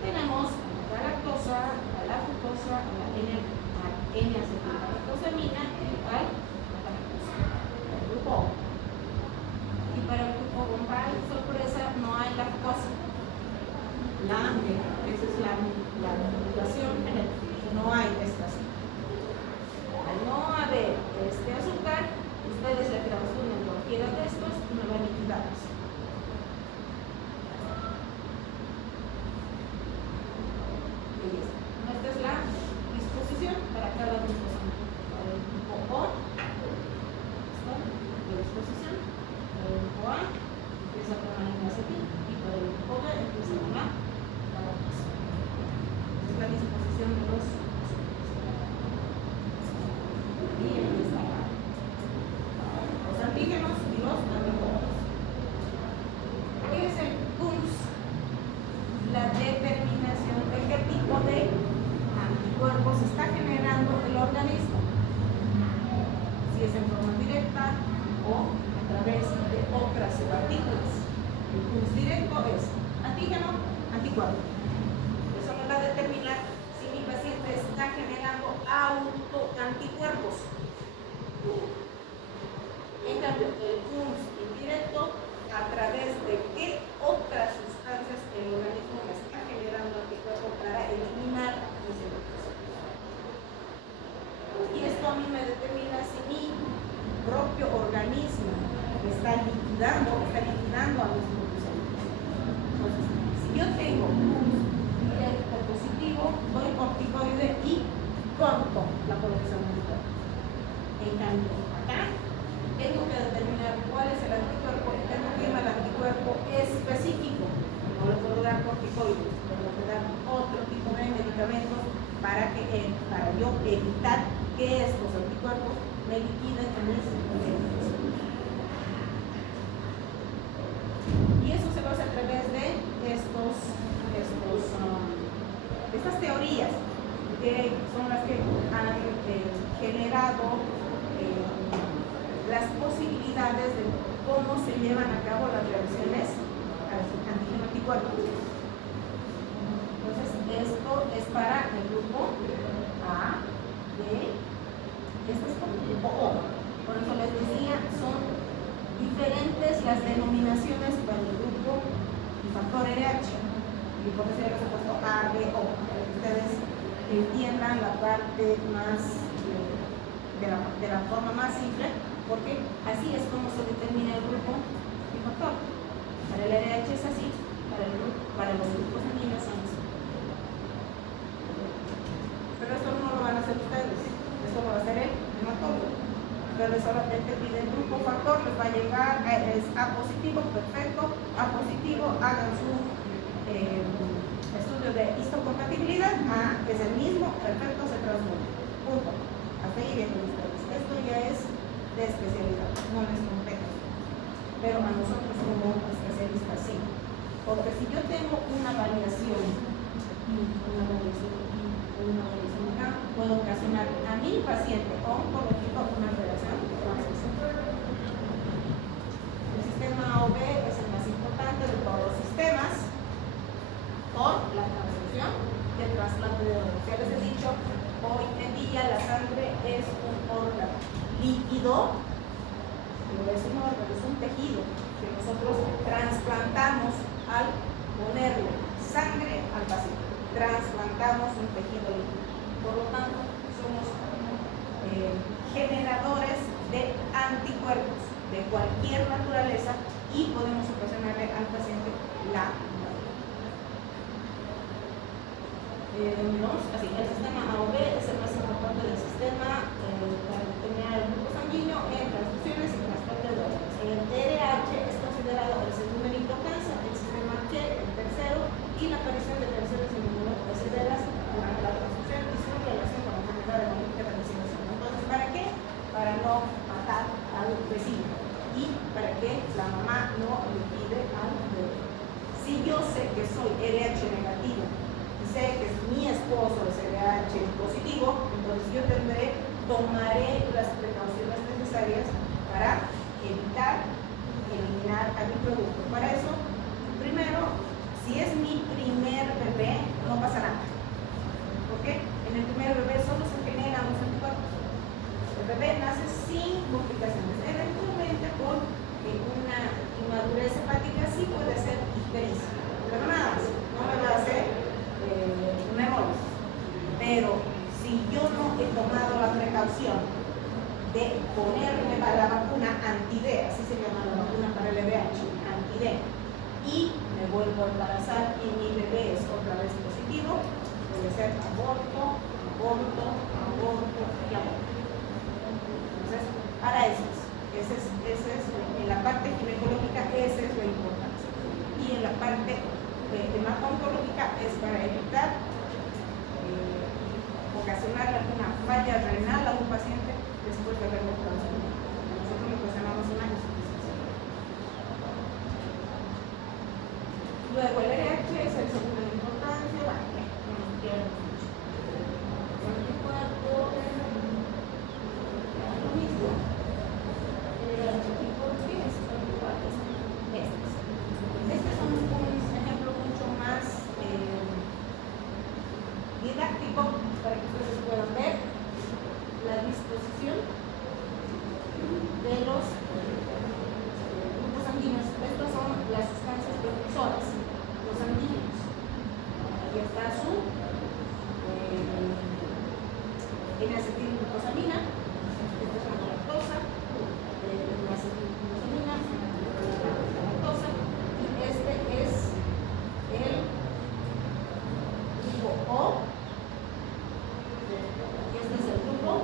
tenemos a la galactosa, a la fructosa, a la N-acetilgalactosamina y a la galactosa. Para el grupo O. Y para el grupo bombal, sorpresa, no hay lactosa. Esa es la mutación genética, no hay esta azúcar. Al no haber este azúcar, ustedes le transfunden cualquiera de estos y no van liquidados. Y listo. Esta es la disposición para cada grupo sanguíneo. Para el grupo O, ¿está? La disposición. Para el grupo A, empieza con la N-acetil y para el grupo B empieza con la galactosa. Es la disposición de los y empieza los antígenos y los anticuerpos. ¿Qué es el CUMS? La determinación de qué tipo de anticuerpos está generando el organismo, si es en forma directa o a través de otras partículas. El CUMS directo es antígeno, anticuerpo. Eso nos va a determinar si mi paciente está generando autoanticuerpos. En cambio, el CUMS indirecto, a través de qué otras sustancias el organismo está generando anticuerpos para eliminar mis enemigos. Y esto a mí me determina si mi propio organismo está liquidando a mis propios enemigos. Entonces, si yo tengo CUMS directo positivo, doy corticoide y corto la producción de anticuerpos. En cambio, acá tengo que determinar cuál es el anticuerpo y tengo que irme al anticuerpo específico. No le puedo dar corticoides, pero le puedo dar otro tipo de medicamentos para yo evitar que estos anticuerpos me liquiden a mis enemigos. Y eso se lo hace a través de estas teorías que son las que han generado las posibilidades de cómo se llevan a cabo las reacciones antígeno-anticuerpos. Entonces, esto es para el grupo A, B, este es para el grupo O. Por eso les decía, son diferentes las denominaciones para el grupo y factor RH. Y por eso ya les he puesto A, B, O, para que ustedes entiendan la parte más de la forma más simple, porque así es como se determina el grupo y factor. Para el RH es así, para los grupos sanguíneos son así. Pero esto no lo van a hacer ustedes, esto lo va a hacer el hematólogo. Ustedes solamente piden grupo factor, les va a llegar, es A positivo, perfecto, A positivo, hagan su estudio de histocompatibilidad, A es el mismo, perfecto, se transforma. Punto. Hasta ahí vienen ustedes. Esto ya es de especialidad, no les compete. Pero a nosotros como especialistas sí. Porque si yo tengo una variación aquí, una variación acá, puedo ocasionar a mi paciente oncológico una reacción transfusión. El sistema AOB es el más importante de todos los sistemas por la transfusión y el trasplante de órganos. Ya les he dicho, hoy en día la sangre es un órgano líquido, pero es un órgano, es un tejido que nosotros trasplantamos al ponerle sangre al paciente. Trasplantamos un tejido líquido. Por lo tanto, somos generadores de anticuerpos de cualquier naturaleza y podemos ocasionarle al paciente la muerte. Así, el sistema AOB es el más importante del sistema para determinar el grupo sanguíneo en transfusiones y transporte de órganos. El RH es considerado el segundo en importancia, el sistema T el tercero y la aparición de reacciones inmunológicas severas durante la transfusión y su relación con la enfermedad hematológica de vacinación. Entonces, ¿para qué? Para no matar al vecino y para que la mamá no liquide al bebé. Si yo sé que soy RH negativo y sé que mi esposo es RH positivo, entonces yo tomaré las precauciones necesarias para evitar a mi producto. Para eso, primero, si es mi primer bebé, no pasa nada. ¿Por qué? En el primer bebé solo se generan los anticuerpos. El bebé nace sin complicaciones. Eventualmente, con una inmadurez hepática, sí puede ser ictericia, pero nada más, no me va a hacer una hemólisis. Pero si yo no he tomado la precaución de ponerme la vacuna anti-D, así se llama la vacuna para el VIH, anti-D, y me vuelvo a embarazar y mi bebé es otra vez positivo, puede ser aborto y aborto. Entonces, para eso ese es en la parte ginecológica, esa es la importancia. Y en la parte hemato-oncológica es para evitar ocasionar alguna falla renal a un paciente después de haberlo transformado. Nosotros le ocasionamos una insuficiencia. Luego el RH es el segundo de importancia, bueno, no nos quedamos mucho. Los anticuerpos, lo mismo. El RH tipo ¿qué es? Este es un ejemplo mucho más didáctico para que ustedes puedan ver la disposición de los grupos sanguíneos. Estas son las sustancias protectoras, los sanguíneos. Ahí está su N-acetilglucosamina, esta es la lactosa, N-acetilglucosamina, la lactosa, y este es el grupo O. Este es el grupo 1.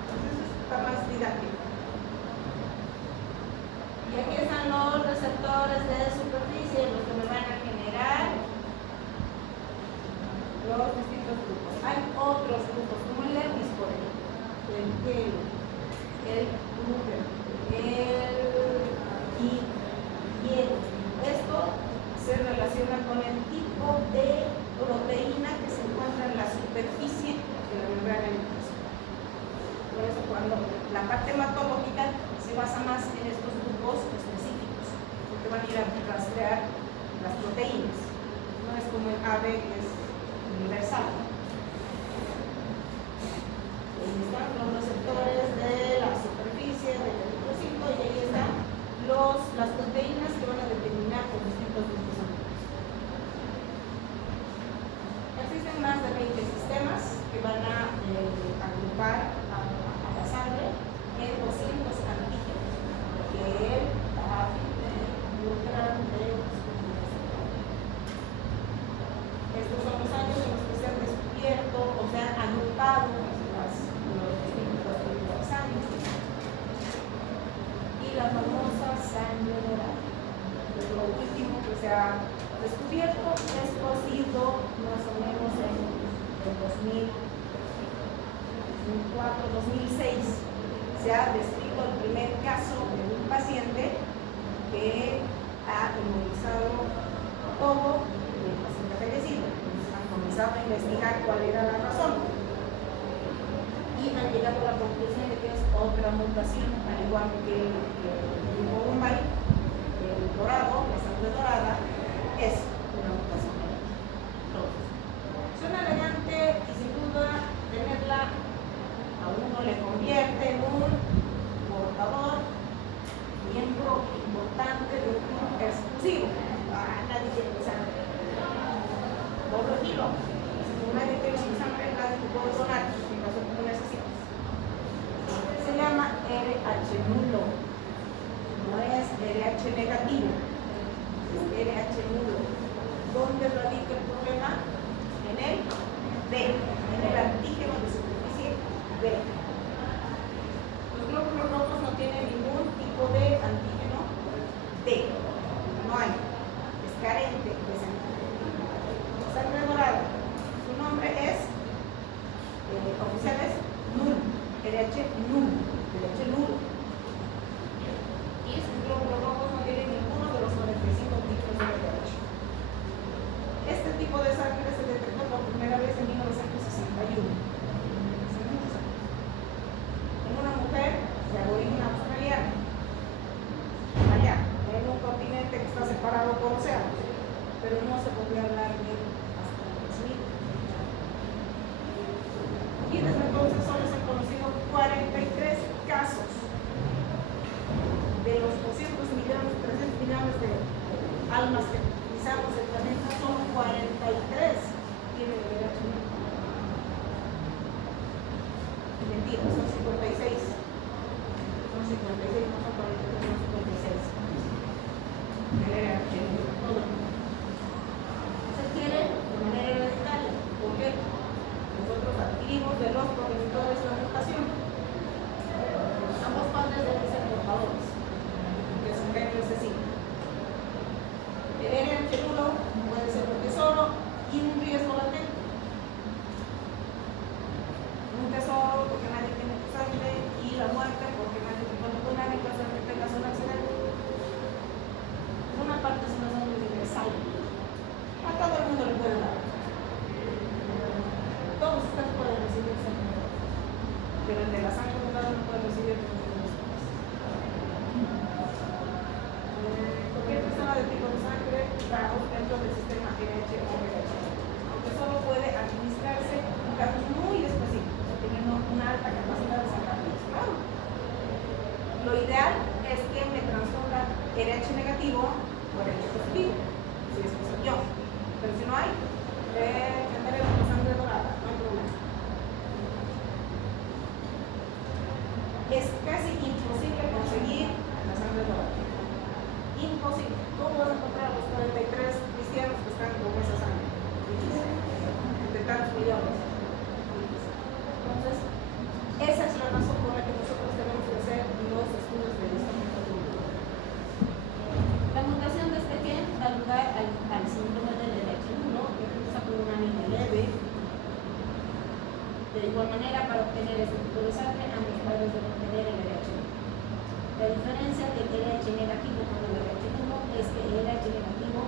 Entonces está más didáctico. Y aquí están los receptores de superficie, los que me van a generar los distintos grupos. Hay otros grupos, como el herpes, por ejemplo, el hielo, el gluten, el hielo. Esto se relaciona con el tipo de proteína que se encuentra en la superficie de la membrana intestinal. Por eso cuando la parte hematológica se basa más en estos grupos específicos, porque van a ir a rastrear las proteínas. No es como el AB que es universal. Ahí están los receptores de la superficie del eritrocito y ahí están las proteínas que van a determinar los distintos grupos sanguíneos. Existen más de 20 sistemas que van a agrupar a la sangre en 200 antígenos, que el TAFI, el ULTRA, estos son los años en los que se han descubierto o se han agrupado los distintos tipos de sangre. Y la famosa sangre dorada. Es lo último que se ha descubierto. Esto ha sido más o menos en el 2004-2006. Se ha descrito el primer caso de un paciente que ha inmunizado todo el paciente fallecido. Han comenzado a investigar cuál era la razón y han llegado a la conclusión de que es otra mutación, al igual que el Bombay, el dorado, la sangre dorada, es una mutación. Entonces, suena elegante y sin duda tenerla a uno le convierte en un portador, miembro importante de un club exclusivo. Nadie tiene mi sangre. Doble filo. Si nadie tiene mi sangre, nadie te puede donar en caso que tú necesites. Se llama RH nulo. No es RH negativo, es RH nulo. ¿Dónde radica el problema? En el D, en el antígeno de superficie D. Los glóbulos rojos no tienen ningún tipo de antígeno D. No hay. Es carente de ese antígeno. Sangre dorada. Su nombre es, oficial es nulo. RH nulo. RH nulo. Y sus glóbulos rojos no tienen ninguno de los 45 tipos de RH. Este tipo de sangre millones de almas que utilizamos el planeta, son 43 tienen el RH negativo. Mentira, son 56. Son 56, no son 43, son 56. El RH negativo, todo el mundo. Se adquiere de manera hereditaria. ¿Por qué? Nosotros adquirimos de los progenitores la mutación. Ambos padres deben ser portadores, que es un gen recesivo. El RH nulo puede ser un tesoro y un riesgo latente. Un tesoro porque nadie tiene tu sangre y la muerte porque nadie te cuenta con nadie en caso de que tengas un accidente. Una parte es una sangre universal. A todo el mundo le puede dar. Todos ustedes pueden recibir sangre, pero el de la sangre no puede recibir cualquier persona de tipo de sangre está dentro del sistema RH o RH, aunque solo puede administrarse en casos muy específicos, teniendo una alta capacidad de sacar los claro. Lo ideal es que me transponga RH negativo por RH positivo, si es que soy yo, pero si no hay, tendremos la sangre dorada, no hay problema. Es casi imposible conseguir la sangre dorada. Imposible. ¿Cómo van a encontrar a los 43 cristianos que están con esa sangre? De tantos millones. Entonces, esa es la razón por la que nosotros tenemos que hacer los estudios de discapacidad. La mutación de este gen da lugar al síndrome del RH nulo, que empieza con una anemia leve. De igual manera, para obtener este tipo de sangre, ambos padres deben tener el RH nulo. La diferencia del RH negativo con el RH nulo es que el RH negativo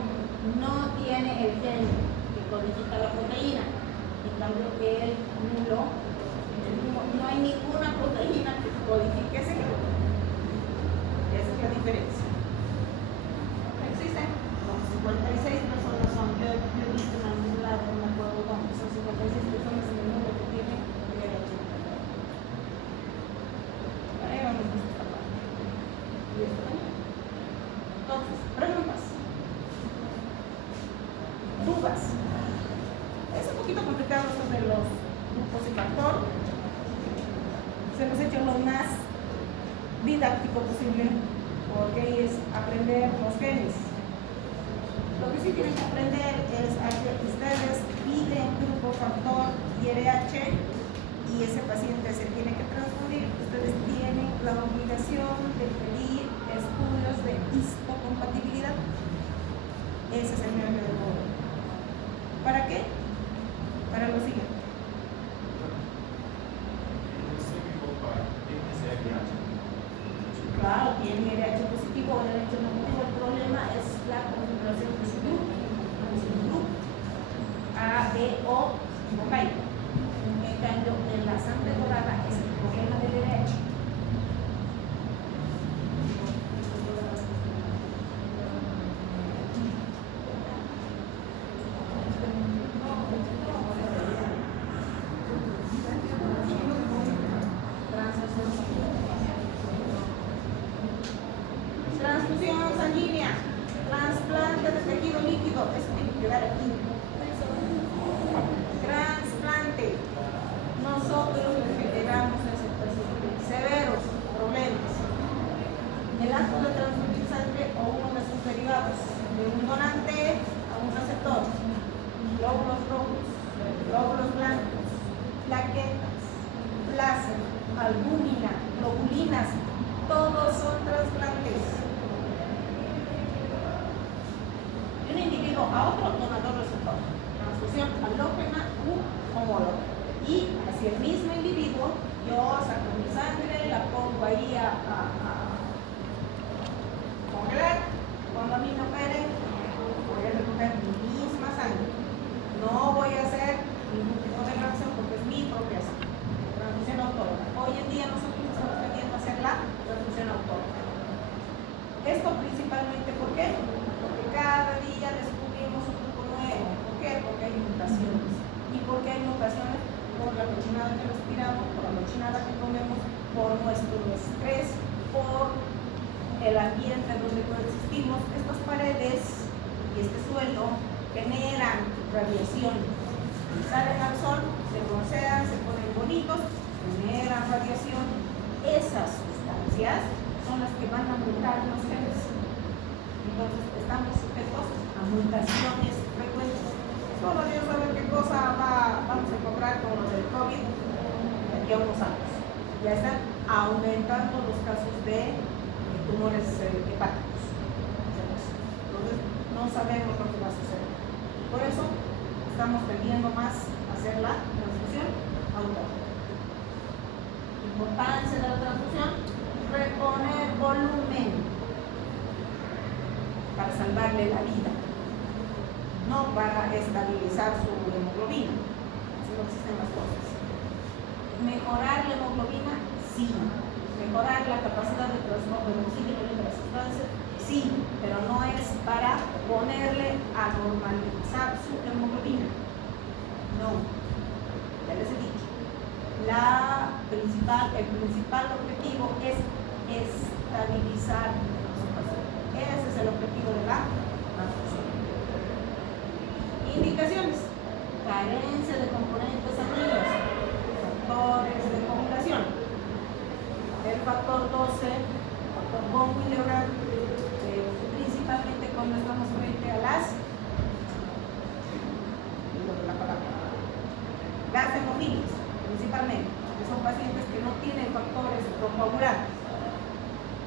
no tiene el gen que codifica la proteína. En cambio, el nulo, no hay ninguna proteína que codifique ese gen. Esa es la diferencia. Existen como 56 personas, yo he visto en algún lado, no me acuerdo dónde, son 56 personas en el mundo que tienen el RH negativo. Ahí vamos a esta parte. Entonces, preguntas, dudas. Es un poquito complicado sobre los grupos y factor. Se nos ha hecho lo más didáctico posible porque es aprender los genes. Lo que sí tienen que aprender es a que ustedes piden grupo, factor y RH y ese paciente se tiene que transfundir. Ustedes tienen la obligación de pedir estudios de histocompatibilidad. Ese es el meollo del módulo. ¿Para qué? Para lo siguiente. Claro, tiene RH positivo o RH negativo. El problema es la configuración de su grupo. A, B, O, OK. En cambio, en la sangre dorada es el problema del RH. Transfusión sanguínea, trasplante de tejido líquido, eso tiene que quedar aquí. Trasplante, nosotros le generamos ese paciente severos problemas. El acto de transfundir sangre o uno de sus derivados, de un donante a un receptor, glóbulos rojos, glóbulos blancos, plaquetas, plasma, albúmina, globulinas, todos son trasplantes. De un individuo a otro donador receptor, transfusión alógena u homóloga. Y hacia el mismo individuo, yo saco mi sangre, la pongo ahí a congelar. Cuando a mí me operen, voy a recoger mi misma sangre. No voy a hacer ningún tipo de reacción porque es mi propia sangre. Transfusión autóloga. Hoy en día nosotros estamos aprendiendo a hacer la transfusión autóloga. Esto principalmente, ¿por qué? Porque cada día descubrimos un grupo nuevo. ¿Por qué? Porque hay mutaciones. ¿Y por qué hay mutaciones? Por la cochinada que respiramos, por la cochinada que comemos, por nuestro estrés, insistimos, estas paredes y este suelo generan radiación. Salen al sol, se broncean, se ponen bonitos, generan radiación. Esas sustancias son las que van a mutar los genes. Entonces estamos sujetos a mutaciones frecuentes. Solo Dios sabe qué cosa vamos a encontrar con lo del COVID de aquí a unos años. Ya están aumentando los casos de tumores hepáticos. Entonces no sabemos lo que va a suceder. Por eso estamos tendiendo más a hacer la transfusión autógena. Importancia de la transfusión: reponer volumen para salvarle la vida, no para estabilizar su hemoglobina. Así no existen las cosas. Mejorar la hemoglobina, sí. Mejorar la capacidad de transporte del oxígeno y de las sustancias, sí, pero no es para ponerle a normalizar su hemoglobina. No, ya les he dicho. El principal objetivo es estabilizar su paciente. Ese es el objetivo de la transfusión. Indicaciones: carencia de componentes sanguíneos, factores de coagulación, el factor 12, factor von Willebrand, principalmente cuando estamos frente a las hemofilias, principalmente, que son pacientes que no tienen factores procoagulantes,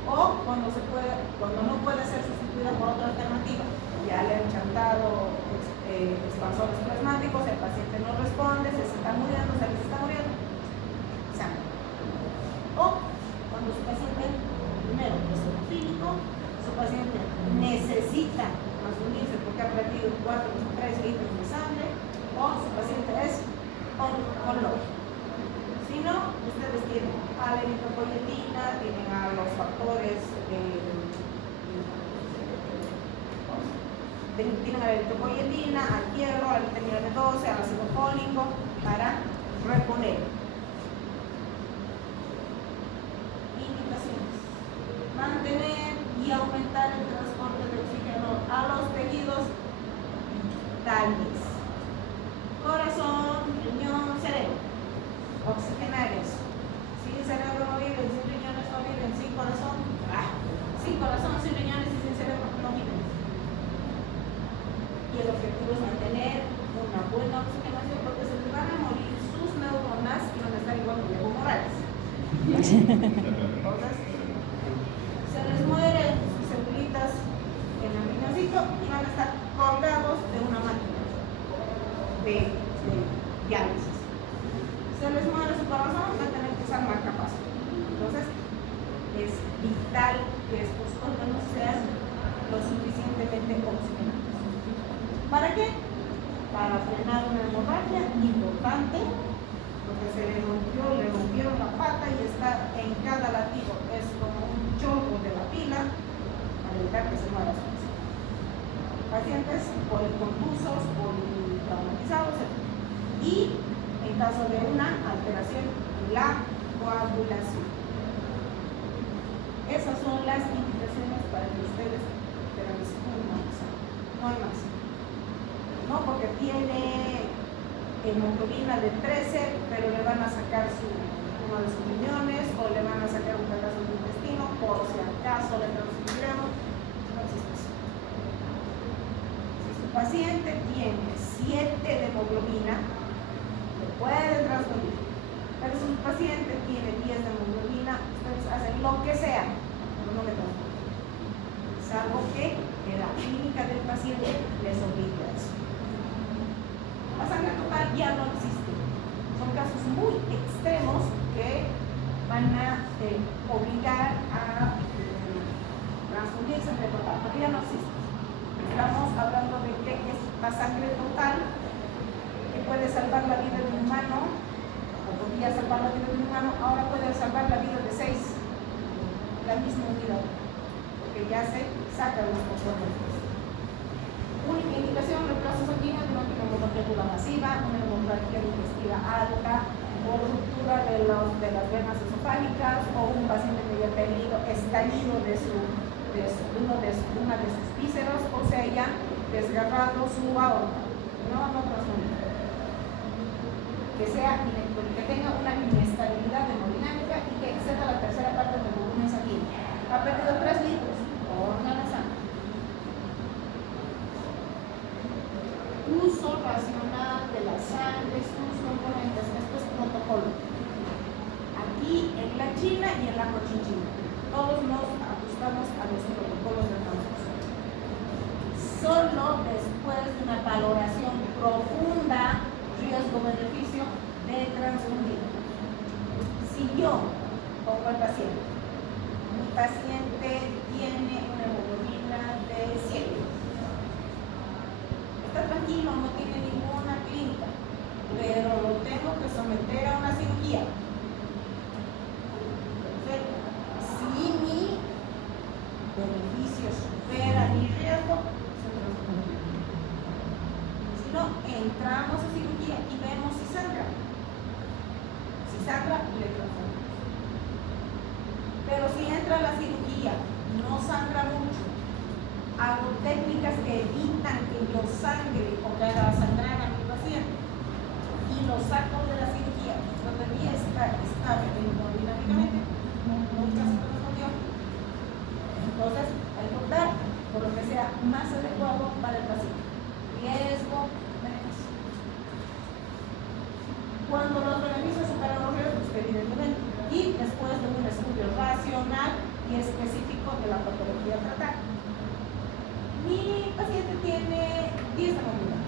o cuando no puede ser sustituida por otra alternativa. Ya le han chantado expansores plasmáticos, el paciente no responde, se está muriendo, sangre. O cuando su paciente, primero, es hemofílico, su paciente necesita transfundirse porque ha perdido 3 litros de sangre, o su paciente es oncológico. Si no, ustedes tienen a la eritropoyetina, tienen a los factores tienen a la eritropoyetina, al hierro, a la vitamina B12, al ácido fólico para reponer. Indicaciones: mantener y aumentar el transporte de oxígeno a los tejidos vitales: corazón, riñón, cerebro. Oxigenarios: sin cerebro no viven, sin riñones no viven, sin corazón, sin riñones y sin cerebro no viven. Y el objetivo es mantener una buena oxigenación, porque se les van a morir sus neuronas y van a estar igual que Evo Morales. Entonces, se les mueren sus celulitas en el riñoncito y van a estar colgados de una máquina de diálisis. Se les muere su corazón, van a tener que usar marcapasos. Entonces, es vital que estos órganos sean lo suficientemente oxigenados. ¿Para qué? Para frenar una hemorragia importante, porque se le rompieron la pata y está en cada latido. Es como un chorro de la pila para evitar que se muera su pacientes policontusos, politraumatizados, etc. Y en caso de una alteración en la coagulación. Esas son las indicaciones para que ustedes transfunden sangre. No hay más. No porque tiene hemoglobina de 13, pero le van a sacar uno de sus riñones o le van a sacar un pedazo de intestino, por si acaso le transfundiremos. No existe eso. Si su paciente tiene 7 de hemoglobina, le pueden transfundir. Pero si su paciente tiene 10 de hemoglobina, ustedes hacen lo que sea, pero no le transfunden. Salvo que en la clínica del paciente les obligue a eso. La sangre total ya no existe. Son casos muy extremos que van a obligar a transfundir sangre total, porque ya no existe. Estamos hablando de que es la sangre total que puede salvar la vida de un humano, o podría salvar la vida de un humano, ahora puede salvar la vida de 6, la misma unidad, porque ya se sacan los componentes. Única indicación: reemplazo sanguíneo de una hemorragia masiva, una hemorragia digestiva alta, o ruptura de las venas esofágicas, o un paciente que ya ha tenido estallido de su una de sus vísceras, o se haya desgarrado su aorta. No transfundir. Que tenga una inestabilidad hemodinámica y que exceda la tercera parte del volumen sanguíneo. Ha perdido 3 litros. Órgano sangre. Uso racional de la sangre, sus componentes. Esto es protocolo. Aquí en la China y en la Cochinchina. Todos nos ajustamos a los protocolos de transfusión. Solo después de una valoración profunda, riesgo-beneficio de transfundir. Si yo pongo al paciente, mi paciente tiene una hemoglobina de 100, está tranquilo, no tiene ninguna clínica, pero lo tengo que someter a una cirugía. Perfecto. Si mi beneficio supera mi riesgo, se transfunde. Si no, entramos a cirugía y vemos si sangra. Si sangra, le transfundimos. Pero si entra a la cirugía, no sangra mucho, hago técnicas que evitan que yo sangre o que haga sangrar a mi paciente y lo saco de la cirugía donde mi está estable hemodinámicamente, nunca se transfundió. Entonces hay que optar por lo que sea más adecuado para el paciente. Riesgo, beneficio. Cuando los beneficios superan los riesgos, evidentemente, y después de un estudio racional y específico de la patología tratada. Mi paciente tiene 10 de movilidad.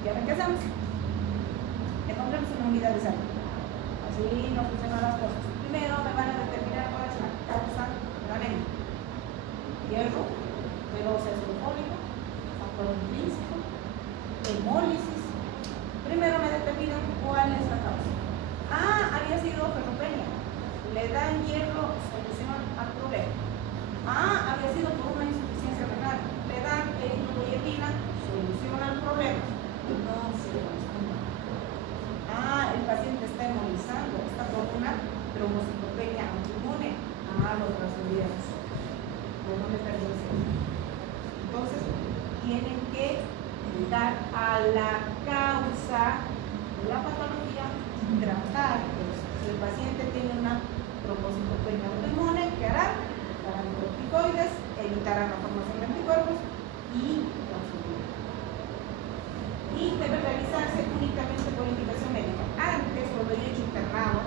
¿Ya ven qué hacemos? Le pondremos una unidad de sangre. Así no funcionan las cosas. Primero me van a determinar cuál es la causa de la anemia. Hierro, peroxidado sulfórico, factor intrínseco, hemólisis. Primero me determinan cuál es la causa. Había sido ferropenia. Le dan hierro, solución al problema. Había sido por una insuficiencia renal. Le dan eritropoyetina, solución al problema. No se responde. El paciente está hemolizando, está por una trombocitopenia autoinmune. Lo transfundimos. Pues no me pertenece. Entonces, tienen que dar a la causa de la patología y tratar. Si el paciente tiene una trombocitopenia autoinmune, ¿qué hará? Darán corticoides, evitarán la formación de anticuerpos y transfundir. Y debe realizarse únicamente por indicación médica. Antes, cuando yo he hecho internado,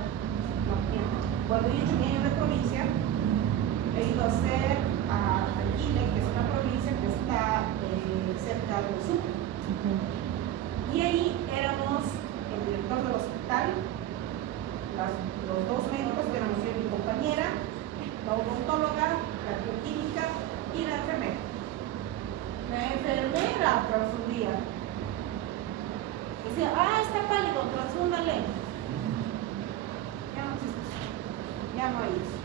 cuando yo he hecho bien en la provincia, he ido a hacer a Chile, que es una provincia que está cerca del sur. Y ahí éramos el director del hospital, los 2 médicos que éramos yo y mi compañera, la odontóloga, la bioquímica y la enfermera. La enfermera transfundía. Decía, está pálido, transfúndale. Ya no existe eso. Ya no hay eso.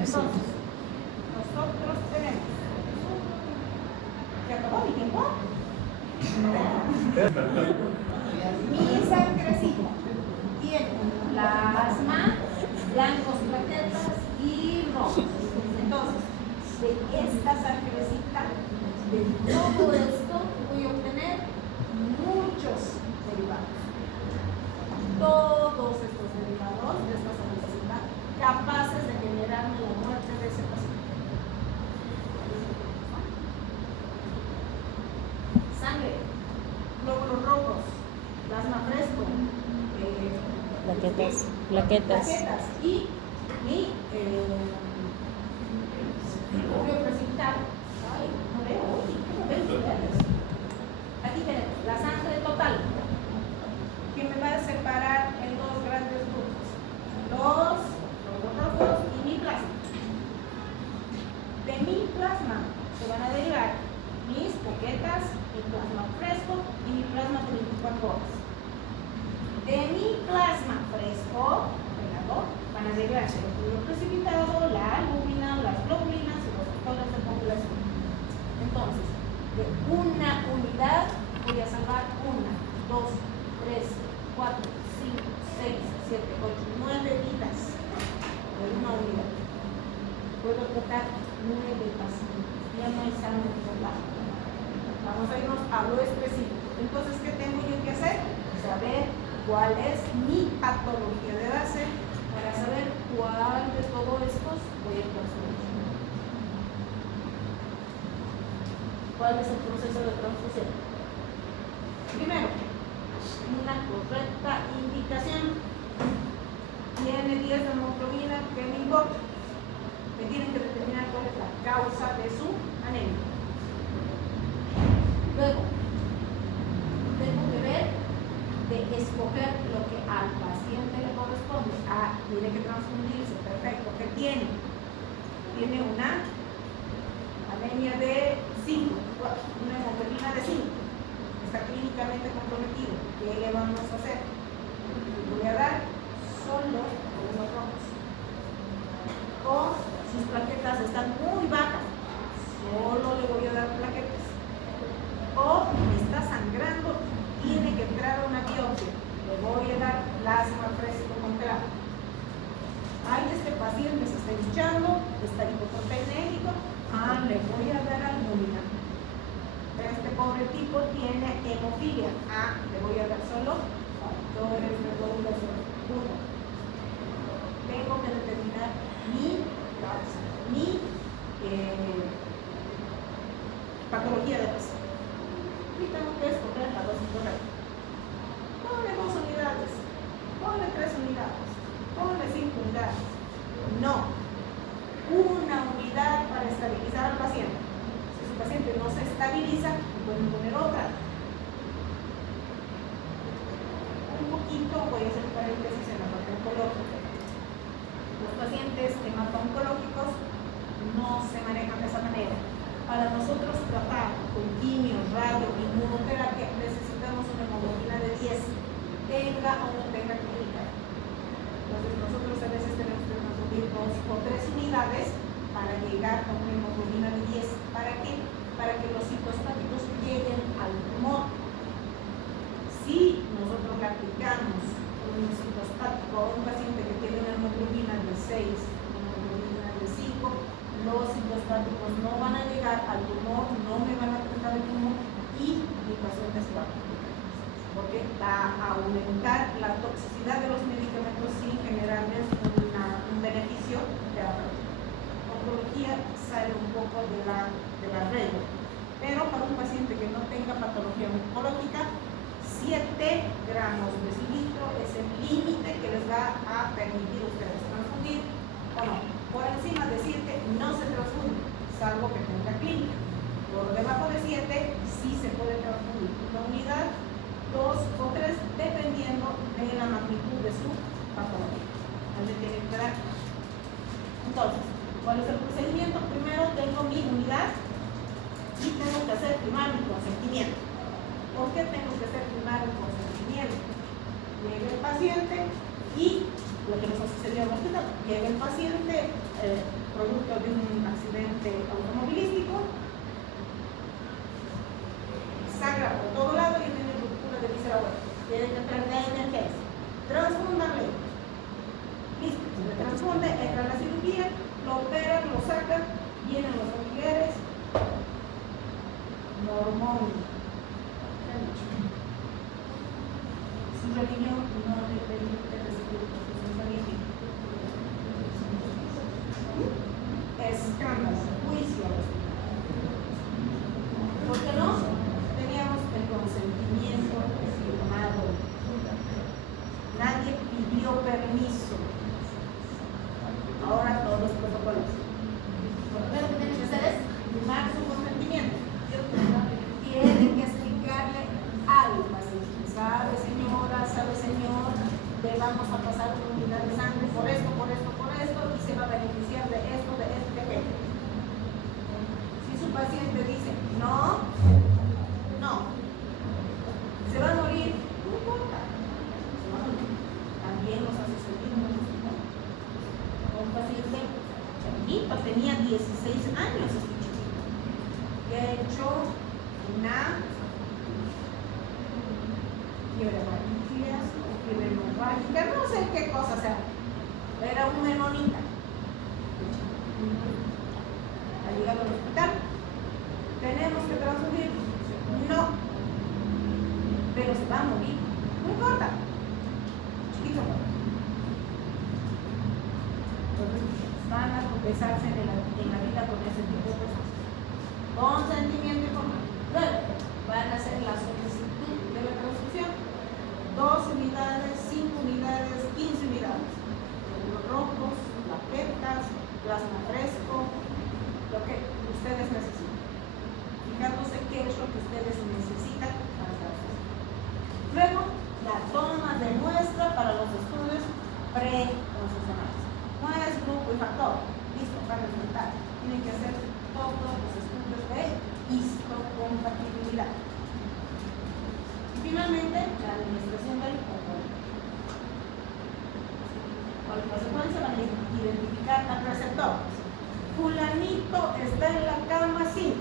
Entonces, nosotros tenemos. ¿Se acabó mi tiempo? Mi sangrecita tiene plasma, blancos, plaquetas y rojos. Entonces, de esta sangrecita, de todo esto, voy a obtener muchos derivados. Todos estos derivados de esta sangrecita capaces de generarme la muerte de ese paciente. Sangre, glóbulos rojos, plasma fresco, plaquetas. Y mi óvulo precipitado. No veo, ¿cómo ven ustedes? Aquí tenemos la sangre total, que me va a separar en 2 grandes grupos: los glóbulos rojos y mi plasma. De mi plasma se van a derivar mis poquetas, mi plasma fresco y mi plasma de 24 horas. De mi plasma fresco, van a derivarse el óvulo precipitado, la albúmina, las globulinas y los factores de coagulación. Entonces, de una unidad voy a salvar 1, 2, 3, 4, 5, 6, 7, 8, 9 vidas de una cuál es mi patología de base para saber cuál de todos estos voy a transfundir. ¿Cuál es el proceso de transfusión? Primero, una correcta indicación. Tiene 10 de hemoglobina, ¿qué me importa? Me tienen que determinar cuál es la causa de su anemia. Luego, tengo que ver de escoger lo que al paciente le corresponde. Ah, tiene que transfundirse, perfecto. ¿Qué tiene? Tiene una anemia de 5, una hemoglobina de 5. Está clínicamente comprometido. ¿Qué le vamos a hacer? Voy a dar solo unos rojos. O sus plaquetas están muy bajas, solo le voy a dar plaquetas. O me está sangrando, tiene que entrar a una biopsia, le voy a dar plasma fresco congelado. Ay, este paciente se está hinchando, está hipoproteinémico, le voy a dar albúmina. Este pobre tipo tiene hemofilia, le voy a dar solo factores de coagulación. Tengo que determinar mi causa, mi patología de base. Y tengo que escoger la dosis correcta. Ponle 2 unidades, ponle 3 unidades, ponle 5 unidades. No, una unidad para estabilizar al paciente. Si su paciente no se estabiliza, pueden poner otra. Un poquito, voy a hacer paréntesis en la parte oncológica. Los pacientes hemato-oncológicos no se manejan de esa manera. Para nosotros tratar con quimio, radio, inmunoterapia, necesitamos una hemoglobina de 10, tenga o no tenga clínica. Entonces nosotros a veces tenemos que transfundir 2 o 3 unidades para llegar a una hemoglobina de 10. ¿Para qué? Para que los citostáticos lleguen al tumor. Si nosotros le aplicamos un citostático a un paciente que tiene una hemoglobina de 6, una hemoglobina de 5, los citostáticos no van a llegar al tumor, no me van a tratar el tumor y mi paciente se va a complicar, porque va a aumentar la toxicidad de los medicamentos sin generarles un beneficio terapéutico. Oncología sale un poco de la regla, pero para un paciente que no tenga patología oncológica, 7 gramos de cilitro es el límite que les va a permitir ustedes transfundir o no. Por encima de 7 no se transfunde, salvo que tenga clínica. Por debajo de 7 sí se puede transfundir una unidad, 2 o 3, dependiendo de la magnitud de su patología. Entonces tiene que dar. Entonces, ¿cuál es el procedimiento? Primero tengo mi unidad y tengo que hacer primar mi consentimiento. ¿Por qué tengo que hacer primar el consentimiento? Llega el paciente y lo que nos ha sucedido en el hospital, llega el paciente producto de un accidente automovilístico, sangra por todo lado y tiene ruptura de víscera hueca, tiene que entrar de emergencia, transfúndanle, listo, se le transfunde, entra a la cirugía, lo operan, lo sacan, vienen los familiares, mormón. Su religión no le permite recibir profesión sanitaria. Escándalo, juicio a los ¿por qué no? Teníamos el consentimiento firmado. Nadie pidió permiso. Ahora todos los protocolos. Lo primero que tienen que hacer es firmar su consentimiento. Tienen que explicarle algo así. Sabe señora, sabe señor, le vamos a pasar una unidad de sangre por esto, y se va a beneficiar de esto, de aquello. Si su paciente dice no, se va a morir, no importa. También nos ha sucedido en el hospital. Un paciente chiquito, tenía 16 años este chiquito, que ha hecho una fiebre hemorrágica, no sé qué cosa sea. Era un menonita. Ha llegado al hospital. Tenemos que transfundir. No. Pero se va a morir. No importa. chiquitos. Entonces, van a tropezarse en la vida con ese tipo de cosas. Consentimiento informal. Luego, van a hacer la solicitud de la transfusión. 2 unidades, 5 unidades, 15 unidades. Los rojos, plaquetas, plasma fresco, lo que ustedes necesitan. Fijándose qué es lo que ustedes necesitan para transfusión. Luego, la toma de muestra para los estudios pre-transfusionales. No es grupo y factor. Listo, para resultar. Tienen que hacer todos los estudios de histocompatibilidad. Y finalmente, la administración del componente. Con consecuencia van a identificar al receptor. Fulanito está en la cama 5.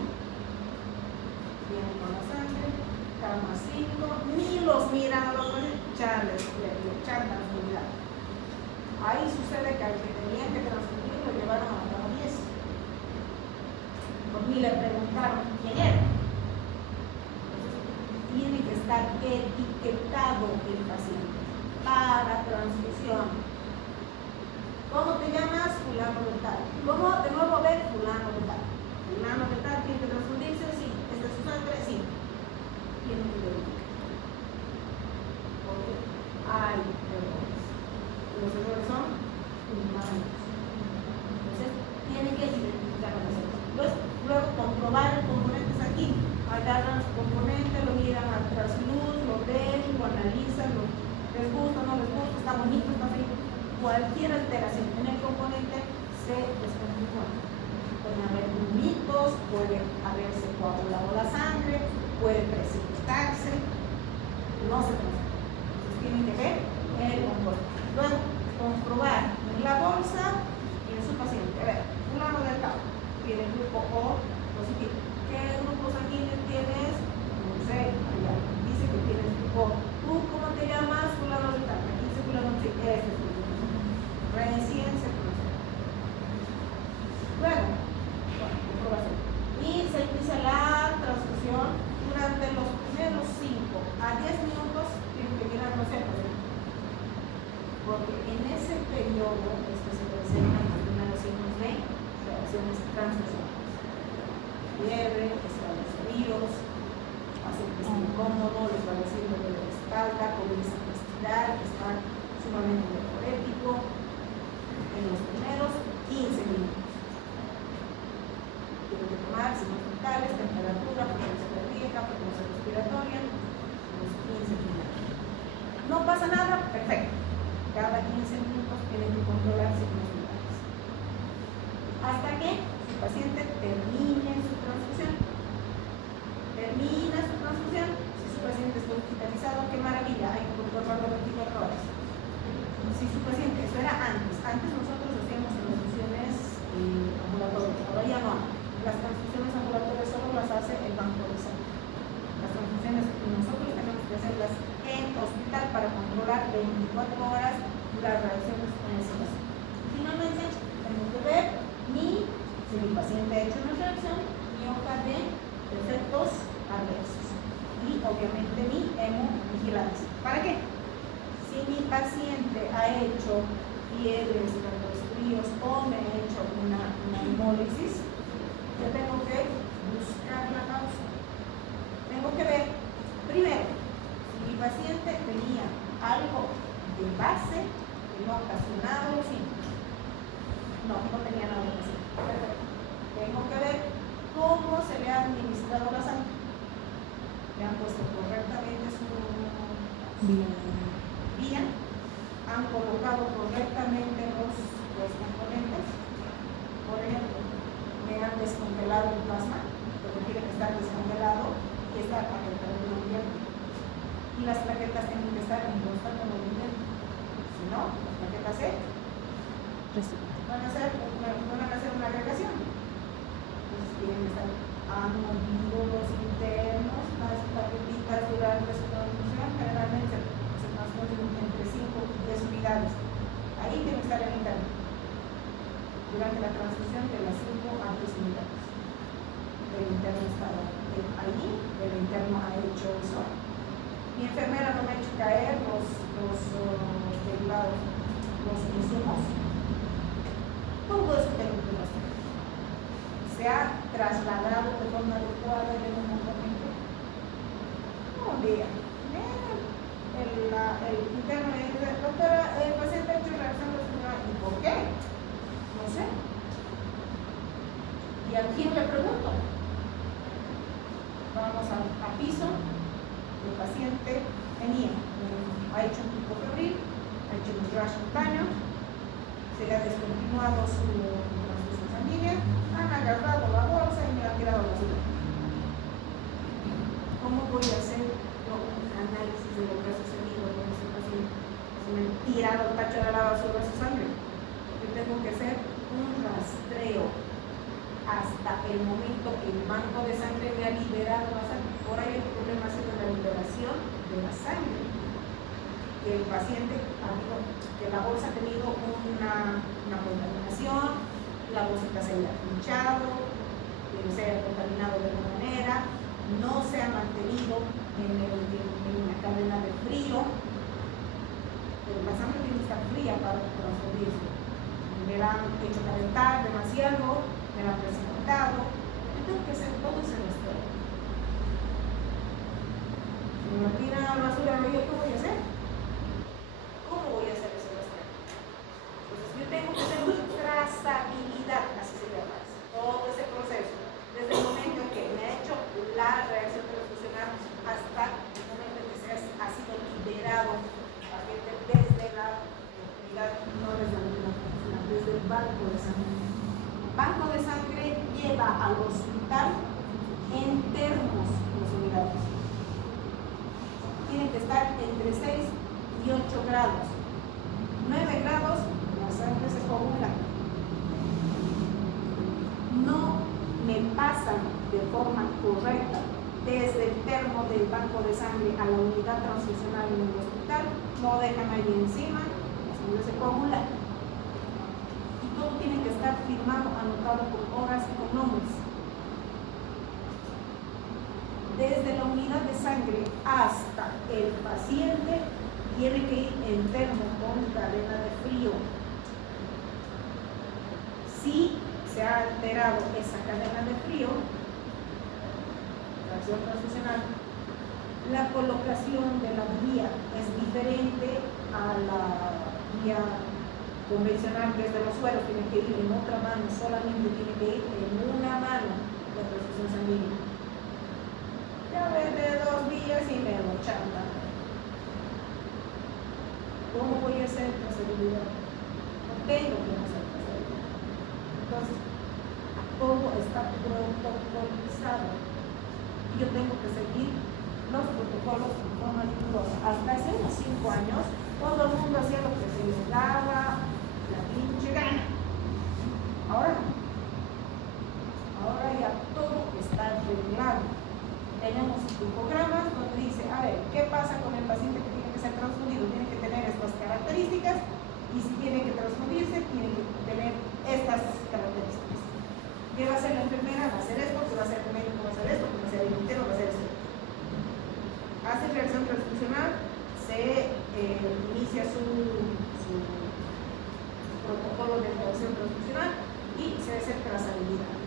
Vienen con la sangre, cama 5, ni los miran a los chales, le echan la unidad. Ahí sucede que al que tenían que transferir lo llevaron a la cama 10. Ni le preguntaron quién era. Tiene que estar etiquetado el paciente para transfusión. ¿Cómo te llamas? Fulano de tal. ¿Cómo de nuevo ver? Fulano de tal. Fulano de tal tiene que transfundirse, sí. ¿Esta es su sangre? Sí. Tiene que verificar. Porque hay errores. Los errores son humanos. Entonces, tiene que identificar a los errores. Luego comprobar el componente es aquí. Agarran su componente, lo miran al trasluz, lo ven, lo analizan, les gusta, no les gusta, está bonito, está feo. Cualquier alteración en el componente se descontinúa. Pueden haber grumitos, puede haberse coagulado la sangre, puede precipitarse, no se transforma. Entonces tienen que ver el componente. Luego, comprobar en la bolsa y en su paciente. A ver, fulano del cabo tiene el grupo O positivo. ¿Qué grupo sanguíneo tienes? No sé, allá dice que tienes grupo O. ¿Tú cómo te llamas? Fulano del cabo. Aquí dice fulano del cabo. Este es el grupo. Recién se conoce. Luego, comprobación. Y se inicia la transfusión durante los primeros 5 a 10 minutos. Tienen que mirar los ojos. Porque en ese periodo es que se presentan los primeros signos de reacciones transfusionales. Fiebre, escalofríos, hace que esté incómodo, les va a decir lo de la espalda, comienza a estirar, está sumamente diurético en los primeros 15 minutos. Tienen que tomar signos vitales, temperatura, frecuencia cardíaca, frecuencia respiratoria, los 15 minutos. No pasa nada, perfecto. Cada 15 minutos tienen que controlar signos vitales. Hasta que su paciente termine su transfusión. Termina su transfusión. Si su paciente está hospitalizado, qué maravilla, hay que controlarlo 24 horas. Si su paciente, eso era antes. Antes nosotros hacíamos transfusiones ambulatorias, ahora ya no. Las transfusiones ambulatorias solo las hace el banco de salud. Las transfusiones nosotros tenemos que hacerlas en hospital para controlar 24 horas las reacciones en ese paciente. Finalmente, tenemos que ver si mi paciente ha hecho una reacción, mi hoja de efectos adversos y obviamente mi hemovigilancia. ¿Para qué? Si mi paciente ha hecho fiebres, fríos o me ha hecho una hemólisis, yo tengo que buscar la causa. Tengo que ver, primero, si mi paciente tenía algo de base que no ha ocasionado los síntomas. No tenía nada de base. Perfecto. Tengo que ver cómo se le ha administrado la sangre. Le han puesto correctamente su vía, han colocado correctamente los componentes. Por ejemplo, me han descongelado el plasma, porque tiene que estar descongelado y estar a temperatura ambiente. Y las plaquetas tienen que estar en constante movimiento. Si no, las plaquetas van a hacer una agregación. Entonces tienen que estar, han movido los internos, las plaquetitas durante su transfusión, generalmente se transfunden entre 5 y 10 unidades. Ahí tiene que estar el interno. Durante la transfusión de las 5 a 10 unidades. El interno estaba ahí, el interno ha hecho eso. mi enfermera no me ha hecho caer los derivados, los insumos. Todo eso tengo que hacer. ¿Se ha trasladado de forma adecuada en un momento? No, vea. El interno me dice, doctora, el paciente ha hecho reacción respiratoria. ¿Y por qué? No sé. ¿Y a quién le pregunto? Vamos a piso. El paciente tenía, ha hecho un pico febril, ha hecho un rash cutáneo, se le ha descontinuado su transfusión sanguínea, han agarrado la bolsa y me la han tirado a la basura. ¿Cómo voy a hacer un análisis de lo que ha sucedido con este paciente? Se me han tirado el tacho de la basura su sangre. Yo tengo que hacer un rastreo hasta el momento que el banco de sangre me ha liberado la sangre. Por ahí el problema ha sido la liberación de la sangre. Que el paciente, que la bolsa ha tenido una contaminación, la bolsita se haya pinchado, se haya contaminado de alguna manera, no se ha mantenido en una cadena de frío. Pero la sangre tiene que estar fría para transfundirse. Me la han hecho calentar demasiado, me la han precipitado. Yo tengo que hacer todo ese rastreo. Si me tiran a la basura, ¿qué voy a hacer? ¿Cómo voy a hacer ese rastreo? Entonces yo tengo que hacer una trazabilidad, así se llama, todo ese proceso, desde el momento en que me ha hecho la reacción transfusional hasta el momento en que ha sido liberado desde la unidad, no desde la unidad transfusional, desde el banco de sangre. El banco de sangre lleva al hospital en termos las unidades. Tienen que estar entre 6 y 8 grados. 9 grados, la sangre se coagula. No me pasan de forma correcta desde el termo del banco de sangre a la unidad transfusional en el hospital, no dejan ahí encima, la sangre se coagula. Y todo tiene que estar firmado, anotado con horas y con nombres. Desde la unidad de sangre hasta el paciente tiene que ir en termo con cadena de frío. Si se ha alterado esa cadena de frío, reacción transfusional, la colocación de la guía es diferente a la guía convencional, que es de los sueros, tiene que ir en otra mano, solamente tiene que ir en una mano la transfusión sanguínea. Ya de 2 días y me lo chantan. ¿Cómo voy a hacer trazabilidad? No tengo que hacer trazabilidad. Entonces, todo está protocolizado. Y yo tengo que seguir los protocolos de forma rigurosa. Hasta hace unos 5 años, todo el mundo hacía lo que se les daba la pinche gana. Ahora no. Ahora ya todo está regulado. Tenemos infogramas donde dice, a ver, ¿qué pasa con el paciente que tiene que ser transfundido? Tiene que tener estas características, y si tiene que transfundirse, tiene que tener estas características. ¿Qué va a hacer la enfermera? Va a hacer esto. ¿Qué va a hacer el médico? Va a hacer esto. ¿Qué va a hacer el intero? Va a hacer esto. Hace reacción transfusional, se inicia su protocolo de reacción transfusional y se hace trazabilidad.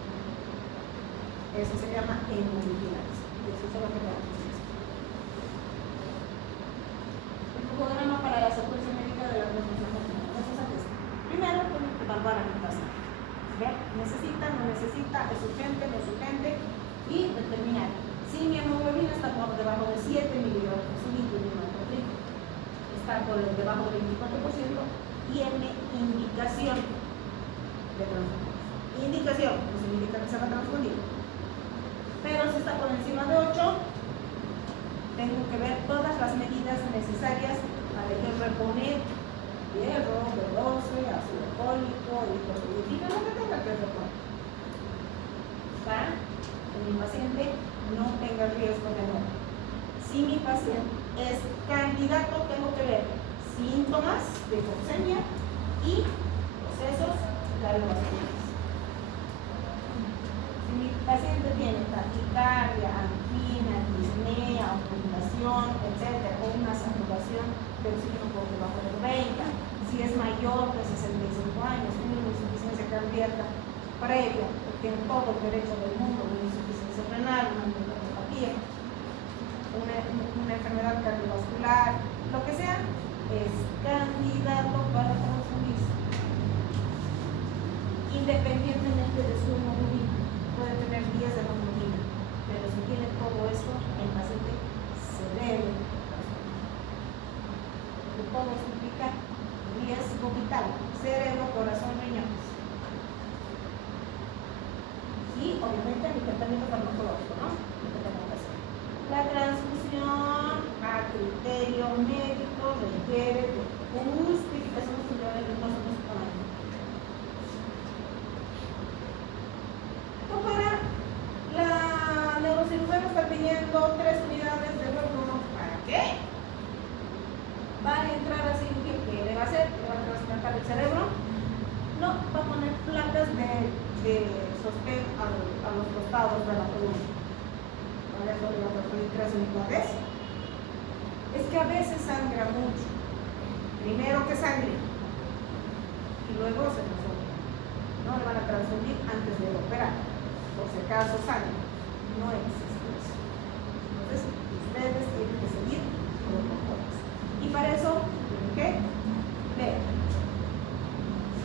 Eso se llama hemovigilancia. Eso es lo que tenemos. El fotograma para la secuencia médica de la transfusión sanguínea. Entonces, primero tengo que evaluar a mi paciente. Necesita, no necesita, es urgente, no es urgente, y determinar si mi hemoglobina está por debajo de 7 miligramos de litro, está por debajo del 24%, tiene indicación de transfundir. Indicación, no significa que se va a transfundir. Pero si está por encima de 8, tengo que ver todas las medidas necesarias para yo reponer hierro, B12, ácido fólico, eritropoyetina, lo que tenga que reponer, para que mi paciente no tenga riesgo de muerte. Si mi paciente es candidato, tengo que ver síntomas de hipoxemia y procesos cardiovasculares. Si mi paciente tiene taquicardia, angina, disnea, ocultación, etc., pero sí un poco bajo de 90. Si es mayor de 65 años, tiene una insuficiencia cardíaca previa, tiene todo el derecho del mundo, una insuficiencia renal, una neuropatía, una enfermedad cardiovascular, lo que sea, es candidato para transfundirse. Independientemente de su hemoglobina, puede tener 10 de hemoglobina, pero si tiene todo esto, el paciente se debe transfundir. Porque todo esto implica riesgo vital, cerebro, corazón, riñones. Y obviamente el tratamiento farmacológico, ¿no? Lo que tenemos que hacer. La transfusión a criterio médico requiere de justificación estudiada de los tamaños. Para la neurocirujana está pidiendo 3 unidades de glóbulo. ¿Para qué? ¿Va a entrar a cirugía? ¿Qué le va a hacer? ¿Le va a trasplantar el cerebro? No, va a poner placas de sostén a los costados de la columna. Ahora eso le va a transferir 3 unidades. Es que a veces sangra mucho. Primero que sangre y luego se transfunde. No le van a transfundir antes de operar. Por si acaso sangre. No existe eso. Entonces, ustedes tienen que seguir protocolos. Y para eso, ¿tienen que ver?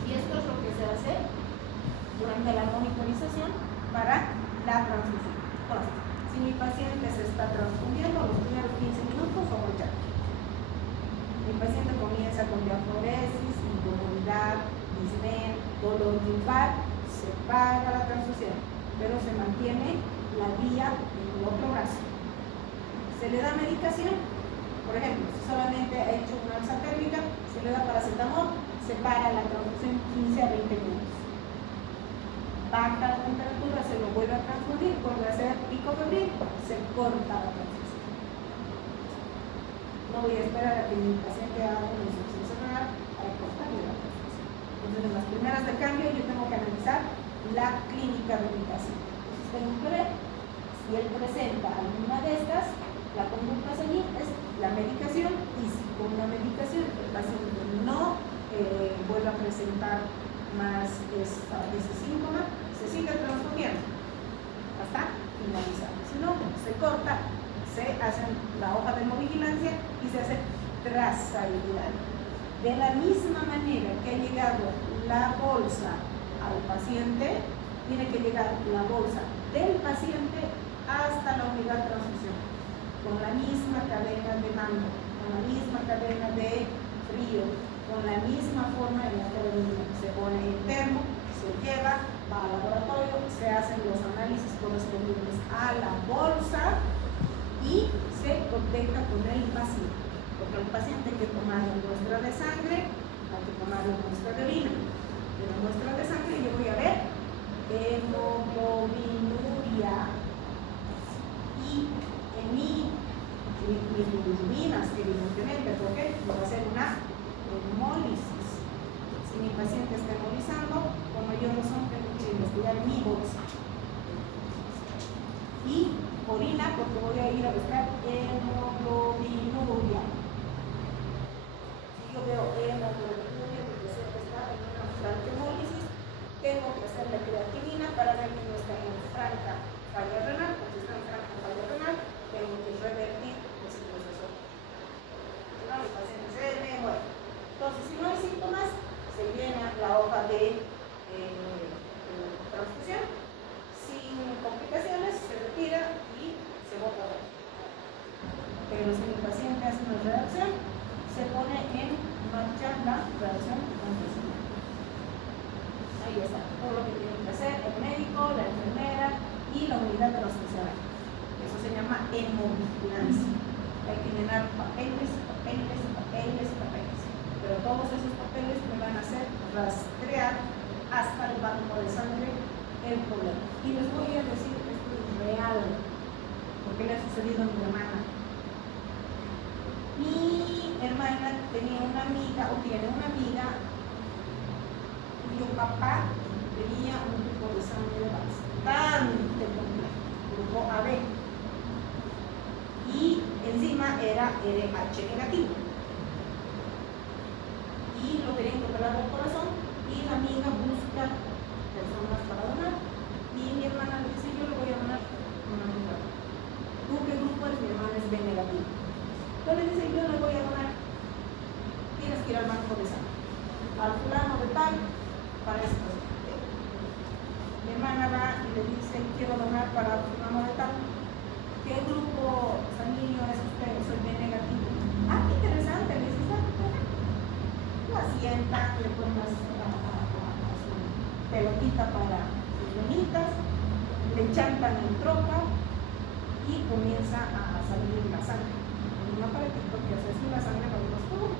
Y esto es lo que se hace durante la monitorización para la transfusión. Entonces, si mi paciente se está transfundiendo, los primeros 15 minutos o ya. Mi paciente comienza con diaforesis, incomodidad, disnea, dolor lumbar, se para la transfusión, pero se mantiene la vía en el otro brazo. Se le da medicación, por ejemplo, si solamente ha hecho una alza térmica, se le da paracetamol, se para la transfusión 15 a 20 minutos. Baja la temperatura, se lo vuelve a transfundir, vuelve a hacer pico febril, se corta la transfusión. No voy a esperar a que mi paciente haga una insuficiencia renal para cortarle la transfusión. Entonces, en las primeras de cambio, yo tengo que analizar la clínica de mi paciente. Entonces, tengo que ver si él presenta alguna de estas, la conducta a seguir es la medicación, y si con la medicación el paciente no vuelve a presentar más ese síntoma, se sigue transfundiendo hasta finalizar. Si no, se corta, se hace la hoja de hemovigilancia y se hace trazabilidad. De la misma manera que ha llegado la bolsa al paciente, tiene que llegar la bolsa del paciente hasta la unidad de transfusión, con la misma cadena de mando, con la misma cadena de frío, con la misma forma en la que se pone el termo, se lleva, va al laboratorio, se hacen los análisis correspondientes a la bolsa y se coteja con el paciente. Porque el paciente hay que tomar la muestra de sangre, hay que tomar la muestra de orina. En la muestra de sangre yo voy a ver hemoglobinuria y en mis bilirrubinas, evidentemente, porque voy a hacer una hemólisis. Si mi paciente está hemolizando, con mayor razón tengo que investigar mi bolsa. Y orina, porque voy a ir a buscar hemoglobinuria. Si yo veo hemoglobinuria, porque sé que está en una franca hemólisis, tengo que hacer la creatinina para ver que no está en franca falla renal, porque si está en franca falla renal, tengo que revertir ese proceso. No, mi paciente se me muere. Entonces, si no hay síntomas, se llena la hoja de transfusión. Sin complicaciones, se retira y se bota. Pero si el paciente hace una reacción, se pone en marcha la reacción transfusional. Ahí está, todo lo que tienen que hacer el médico, la enfermera y la unidad transfusional. Eso se llama hemovigilancia. Hay que llenar papeles, papeles, papeles, papeles. Pero todos esos papeles me van a hacer rastrear hasta el banco de sangre el problema. Y les voy a decir que esto es real, porque le ha sucedido a mi hermana. Mi hermana tenía una amiga, o tiene una amiga, cuyo papá tenía un tipo de sangre bastante complejo, grupo AB. Y encima era RH negativo. algo al corazón y la amiga busca personas para donar. Y mi hermana le dice, yo le voy a donar una amiga. ¿Tú qué grupo eres? Mi hermana es B negativo. Yo le dice, yo le voy a donar. Tienes que ir al banco de sangre. Al fulano de tal, para ese caso. Mi hermana va y le dice, quiero donar para el fulano de tal. ¿Qué grupo sanguíneo es usted? Soy B negativo. Ah, qué interesante, le dice, está perfecto. La sienta, le pone a su pelotita para sus venitas, le chantan en troca y comienza a salir la sangre. En un aparatito que hace así la sangre para los tubos.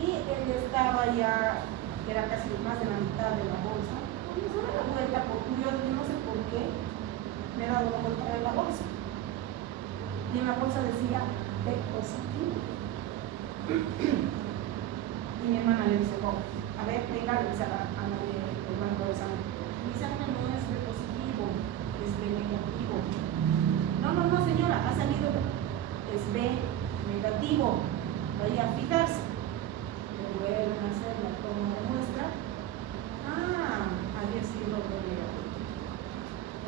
Y él estaba ya, era casi más de la mitad de la bolsa. Y me da la vuelta por curioso, yo no sé por qué, me he dado la vuelta de la bolsa. Y en la bolsa decía B positivo. Y mi hermana le dice, oh, a ver, venga, le dice a la del banco de sangre. Mi sangre no es B positivo, es B negativo. No, señora, ha salido, es B negativo. Vaya a fijarse. Le vuelven a hacer la toma de muestra. Ah, había sido B negativo.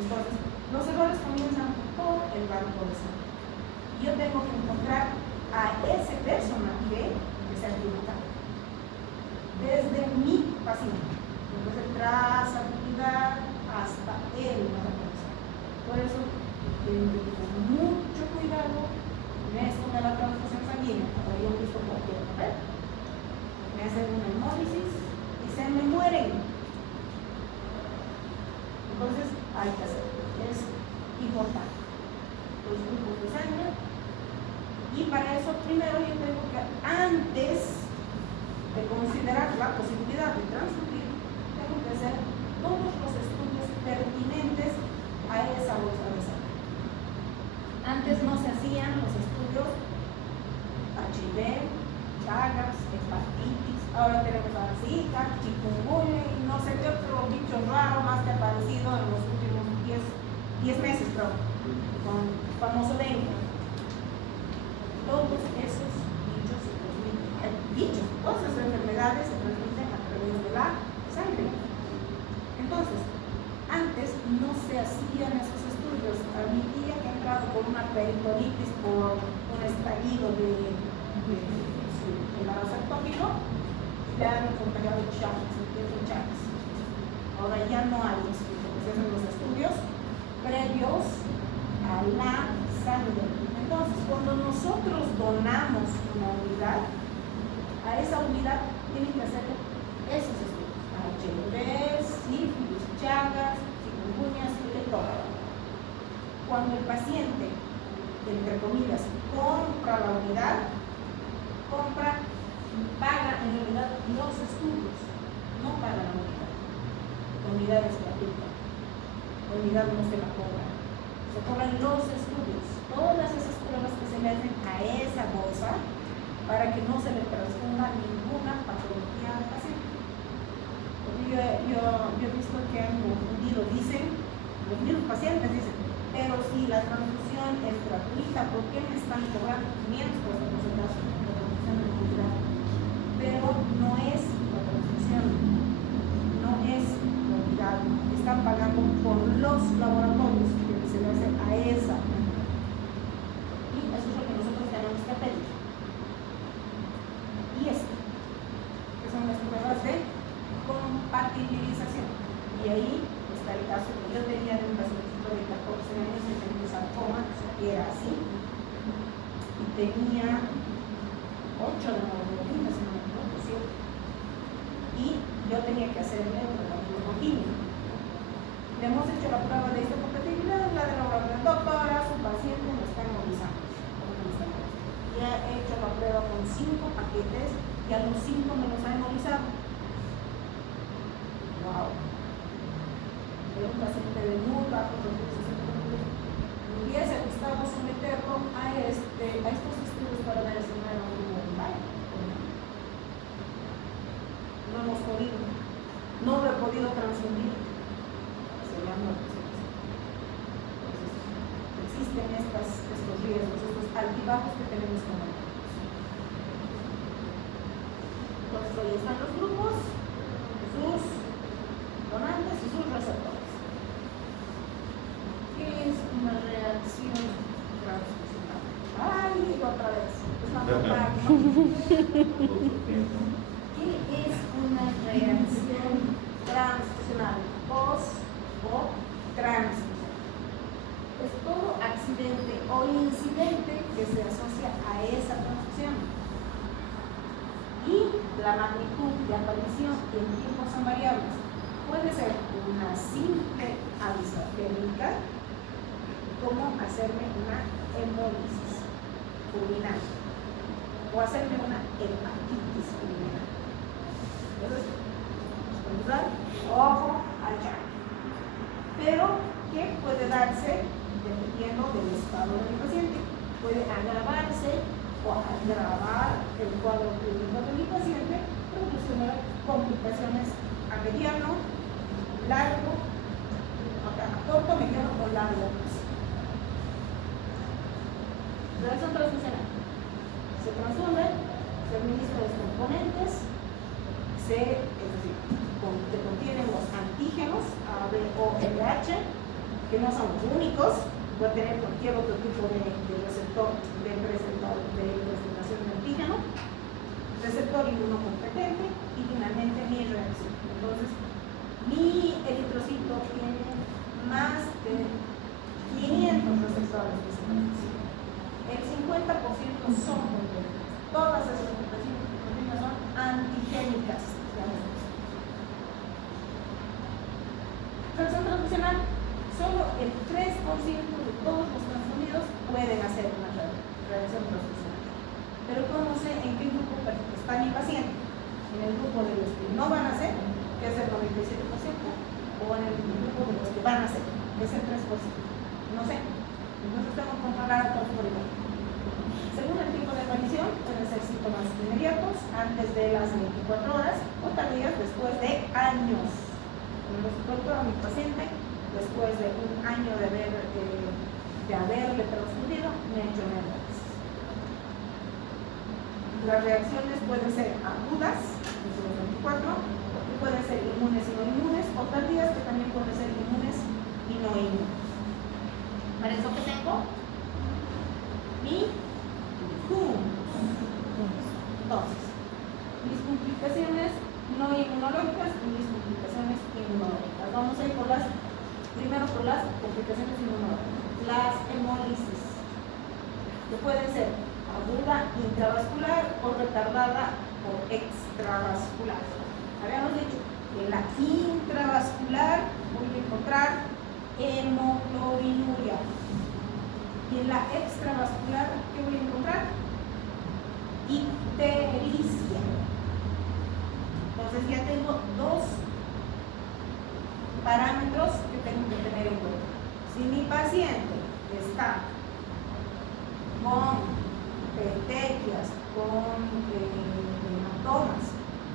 Entonces, los errores comienzan por el banco de sangre. Yo tengo que encontrar a ese personaje que se ha equivocado desde mi paciente, desde trazabilidad hasta el banco de sangre. Por eso tengo que tener mucho cuidado en esto de la transfusión sanguínea. Ahora yo he visto cualquier papel, me hacen una hemólisis y se me mueren. Entonces hay que hacerlo, es importante. Los grupos de sangre, y para eso primero yo tengo que, antes de considerar la posibilidad de transfundir, tengo que hacer todos los estudios pertinentes a esa bolsa de sangre. Antes no se hacían los estudios HIV, Chagas, hepatitis, ahora tenemos a Zika, chikungunya y no sé qué otro bicho raro más que ha aparecido en los últimos 10 meses, creo, con el famoso dengue. Todos esos bichos se transmiten, todas esas enfermedades se transmiten a través de la sangre. Entonces, antes no se hacían esos estudios. A mi tía que ha entrado por una peritonitis, por un estallido de su embarazo ectópico, le han contagiado Chagas. Ahora ya no hay estudios, se hacen los estudios previos a la sangre. Entonces, cuando nosotros donamos una unidad, a esa unidad tienen que hacer esos estudios. HIV, sífilis, Chagas, chikungunya, todo. Cuando el paciente, entre comillas, compra la unidad, paga en realidad los estudios, no paga la unidad. La unidad es gratuita. La unidad no se la cobra. Se cobran los estudios, todas esas pruebas que se le hacen a esa bolsa para que no se le transfunda ninguna patología al paciente. Porque yo he visto que han confundido, dicen, los mismos pacientes dicen, pero si la transfusión es gratuita, ¿por qué me están cobrando 500 por ese caso? La transfusión es muy grande. Pero no es la transfusión, no es la unidad. Están pagando por los laboratorios que se le hacen a esa. Y eso es lo que nosotros tenemos que pedir. Y esto, que son las pruebas de compatibilización. Y ahí está el caso que yo tenía de un paciente de 14 años que tenía un sarcoma, que era así, y tenía 8 de hemoglobina, si no me equivoco, 7. Y yo tenía que hacerle un tratamiento con química. Le hemos hecho la prueba de histocompatibilidad, la de la doctora, su paciente me está hemolizando. Ya he hecho la prueba con 5 paquetes y a los 5 me los ha hemolizado. Wow. Era un paciente de muy bajos recursos económicos. Me hubiese gustado someterlo a estos estudios para ver si no era un voluntario. No hemos podido. No lo he podido transfundir. Se llama. Entonces, existen estos riesgos, estos altibajos que tenemos con nosotros. Entonces, Listo, ahí están los grupos, sus donantes y sus receptores. ¿Qué es una reacción transfusional? Ay, otra vez. Es una propaganda. ¿Qué es una reacción transfusional? O transfusional. Es todo accidente o incidente que se asocia a esa transfusión. Y la magnitud de aparición y el tiempo son variables. Puede ser una simple alza térmica, como hacerme una hemólisis fulminante o hacerme una hepatitis fulminante. Entonces, controlar, ojo al llano. Pero, ¿qué puede darse dependiendo del estado del paciente? Puede agravarse o agravar el cuadro clínico de mi paciente, produciendo complicaciones a mediano, largo, a corto, mediano o largo plazo. Reacción transfusional. Se transfunden, se administran los componentes, que contienen los antígenos A, B, O, RH, que no son los únicos, puede tener cualquier otro tipo de receptor de presentación de antígeno, receptor inmunocompetente y finalmente mi reacción. Entonces, mi eritrocito tiene más de 500 receptores de señalización. El 50% son competentes. Todas esas proteínas son antigénicas. Reacción transfusional, solo el 3% de todos los transfundidos pueden hacer una reacción transfusional. Pero ¿cómo sé en qué grupo está mi paciente? En el grupo de los que no van a hacer, que es el 97%, o en el grupo de los que van a hacer, que es el 3%. No sé. Entonces tengo que comparar a todos por igual. Según el tipo de aparición, pueden ser síntomas inmediatos, antes de las 24 horas, o tardías después de años. Cuando les cuento a mi paciente, después de un año de haberle transfundido, me he hecho una hemólisis. Las reacciones pueden ser agudas, desde los 24, y pueden ser inmunes y no inmunes, o tardías que también pueden ser inmunes y no inmunes. Para eso que tengo mi entonces, mis complicaciones no inmunológicas y mis complicaciones inmunológicas. Vamos a ir primero por las complicaciones inmunológicas. Las hemólisis, que pueden ser aguda intravascular o retardada o extravascular. Habíamos dicho que en la intravascular voy a encontrar hemoglobinuria. Y en la extravascular, ¿qué voy a encontrar? Ictericia. Entonces ya tengo dos parámetros que tengo que tener en cuenta. Si mi paciente está con petequias, con hematomas,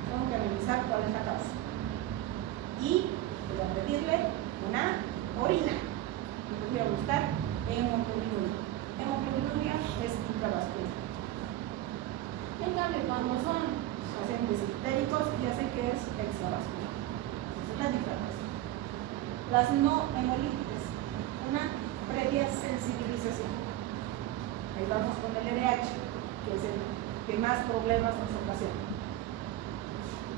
tengo que analizar cuál es la causa. Y voy a pedirle una orina. Y voy a buscar hemoglobinuria. Hemoglobinuria es intravascular. En cambio, cuando son pacientes ictéricos, ya sé que es extravascular. Esa es la diferencia. Las no hemolíticas, una previa sensibilización. Ahí vamos con el LDH, que es el que más problemas nos ocasiona.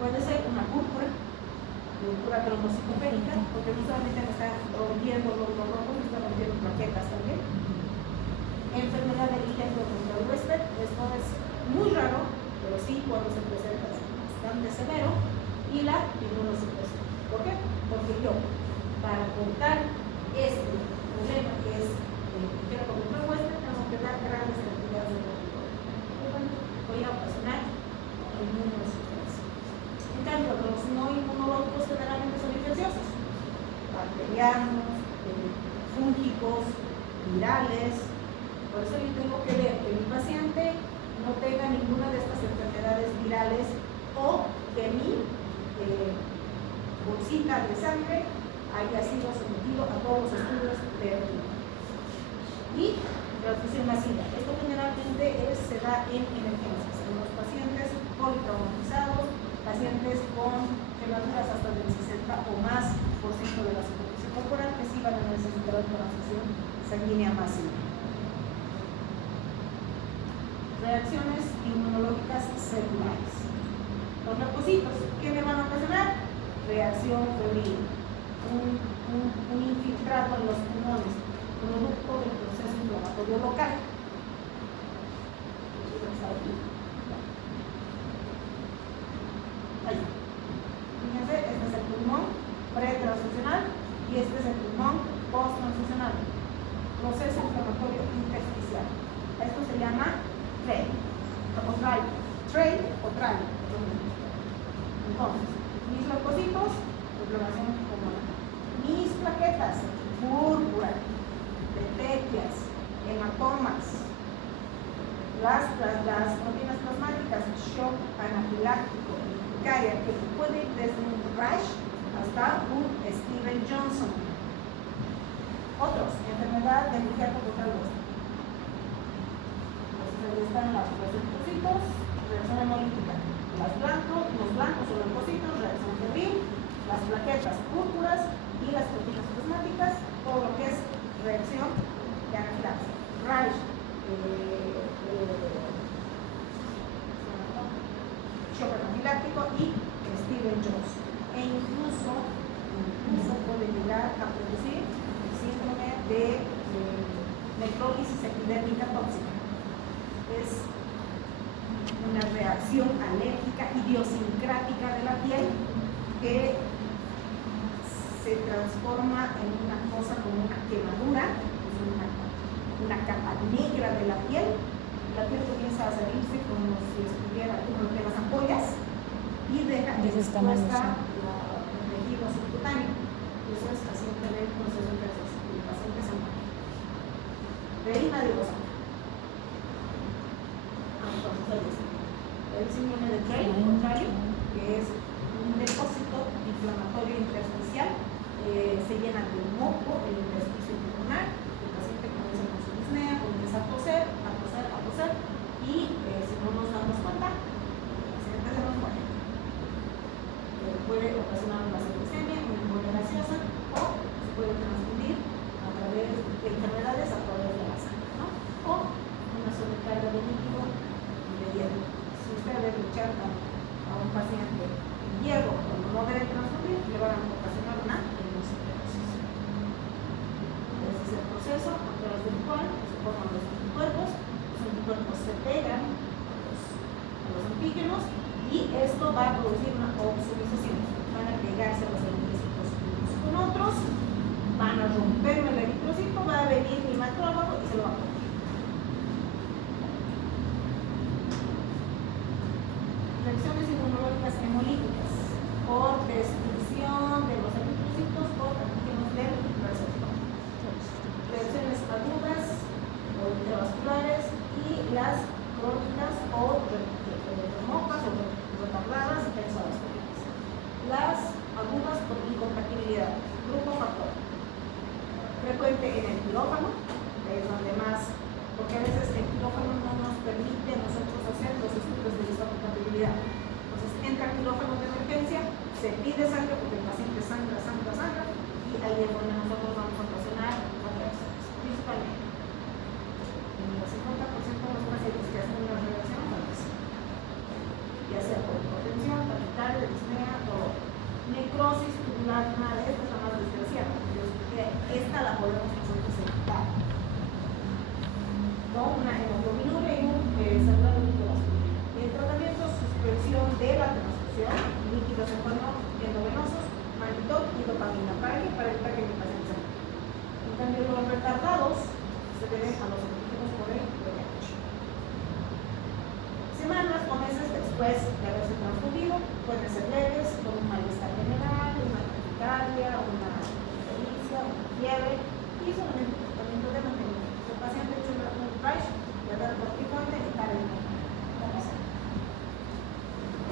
Puede ser una púrpura trombocitopénica, porque usualmente me están rompiendo los rojos, me están rompiendo plaquetas también. Enfermedad de líquido contra el huésped, esto es muy raro, pero sí cuando se presenta es bastante severo. Y la inmunosupresión. ¿Por qué? Porque yo, para cortar este problema que es líquido contra el huésped, tengo que dar grandes cantidades de cortisol. Voy a ocasionar inmunosupresión. En cambio, los no inmunológicos generalmente son infecciosos, bacterianos, fúngicos, virales. Por eso yo tengo que ver que mi paciente no tenga ninguna de estas enfermedades virales o que mi bolsita de sangre haya sido sometido a todos los estudios de rutina. Y transfusión masiva. Esto generalmente se da en emergencias, en los pacientes politraumatizados transfusión sanguínea masiva. Reacciones inmunológicas celulares. Los repositos, ¿qué me van a ocasionar? Reacción febril, un infiltrado en los pulmones, producto del proceso inflamatorio local. Ahí. Fíjense, este es el pulmón pretransfusional y este es el pulmón posttransfusional. Proceso inflamatorio intersticial. Esto se llama TRAI o TRAI. Entonces, mis leucocitos, inflamación pulmonar. Mis plaquetas, púrpura, petequias, hematomas. Las proteínas plasmáticas, shock anafiláctico, urticaria, que puede ir desde un rash hasta un Steven Johnson. Otros, enfermedad del injerto total hueso. Entonces ahí están los leucocitos, reacción hemolítica. Los blancos o leucocitos, reacción febril, las plaquetas púrpuras y las proteínas plasmáticas, todo lo que es reacción de anafilaxia. Rash, shock anafiláctico y Steven Johnson. E incluso puede llegar a producir el síndrome de necrólisis epidérmica tóxica. Es una reacción alérgica idiosincrática de la piel que se transforma en una cosa como una quemadura, una capa negra de la piel comienza a salirse como si estuviera como que las ampollas y deja expuesta el tejido subcutáneo. Eso es así que el proceso de el paciente se muere. De ahí nadie lo sabe. Entonces ahí está. El síndrome de TRAI, contrario, que es un depósito inflamatorio intersticial, se llena de moco el intersticio pulmonar, el paciente comienza con su disnea, comienza a toser, y si no nos damos cuenta, el paciente se nos muere. Puede ocasionar una septicemia, una embolia gaseosa, o se puede transfundir a través de enfermedades a través de la sangre, ¿no? O una sobrecarga de líquido y de hierro. Si usted debe luchar a un paciente en hierro cuando no debe transfundir, le van a ocasionar una hemocitosis. Ese es el proceso a través del cual se forman los anticuerpos. Los anticuerpos se pegan a los antígenos y esto va a producir una oxidatización. Van a pegarse los eritrocitos unos con otros, van a romperme el eritrocito, va a venir mi macrófago y se lo va a comer. Reacciones inmunológicas hemolíticas por destrucción de los eritrocitos por antígenos del receptor. Reacciones agudas o intravasculares y las crónicas o remotas o retardadas extravasculares. Las agudas por incompatibilidad, grupo factor. Frecuente en el quirófano, que es donde más, porque a veces el quirófano no nos permite a nosotros hacer los estudios de histocompatibilidad. Entonces entra el quirófano de emergencia, se pide sangre porque el paciente sangra, y ahí es donde nosotros vamos a ocasionar reacciones, principalmente. En el 50% de los pacientes que hacen una reacción, ya sea por hipotensión, taquicardia, disnea o necrosis tubular, nada de esto es la más desgraciada, porque esta la podemos nosotros evitar. ¿No? Una hemoglobinuria y un celular líquido. El tratamiento es suspensión de la transfusión, líquidos endovenosos, mannitol y dopamina para evitar que mi paciente se muera. En cambio, los retardados se deben a los antígenos por el VIH. Semanas o meses después de haberse transfundido, pueden ser leves, con un malestar general, una taquicardia, una ictericia, una fiebre y solamente tratamiento de mantenimiento. Si el paciente tiene un rash, le da el corticoide y tal el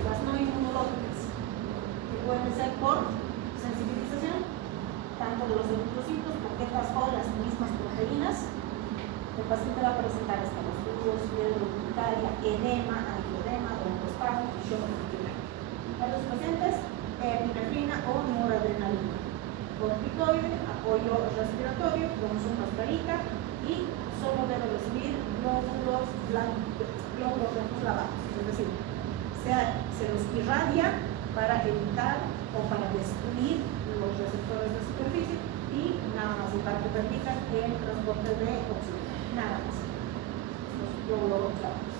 Las no inmunológicas, que pueden ser por sensibilización, tanto de los eritrocitos, plaquetas o las mismas proteínas. El paciente va a presentar escalofríos, fiebre urticaria, edema, angioedema, broncoespasmo y shock anafiláctico. Para los pacientes, epinefrina o noradrenalina. corticoide, apoyo respiratorio, con su mascarita y solo debe recibir glóbulos blancos, glóbulos rojos lavados. Es decir, se los irradia para evitar o para destruir los receptores de superficie y nada más, y para que permitan el transporte de oxígeno. Nada más. Los glóbulos lavados.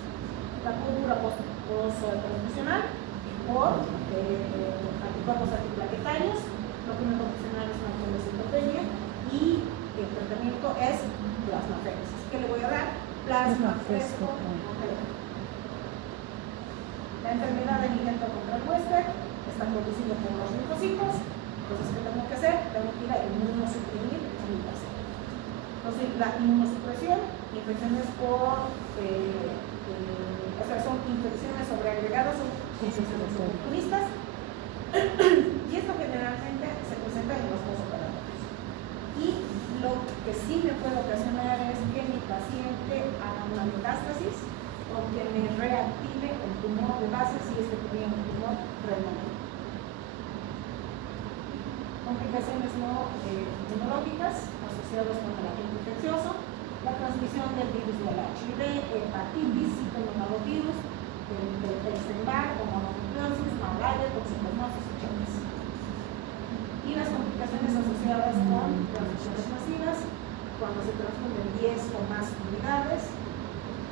La cultura post-transfusional por anticuerpos antiplaquetarios, lo que me proporciona es una trombocitopenia y el tratamiento es plasmaféresis. ¿Qué le voy a dar? Plasma fresco. La enfermedad del intento contra el huésped está producido por los linfocitos. Entonces, ¿qué tengo que hacer? Tengo que ir a inmunosuprimir a mi paciente. Entonces, la inmunosupresión, infecciones por o sea, son infecciones sobreagregadas, son infecciones oportunistas, y esto generalmente se presenta en los postoperatorios. Y lo que sí me puede ocasionar es que mi paciente haga una metástasis o que me reactive el tumor de base si es que tenía un tumor renal. Complicaciones no inmunológicas asociadas con el agente infeccioso, la transmisión del virus del HIV, hepatitis, citomegalovirus, del Epstein-Barr, o mononucleosis, malaria, toxoplasmosis y herpes. Y las complicaciones asociadas con transfusiones masivas, cuando se transfunden 10 o más unidades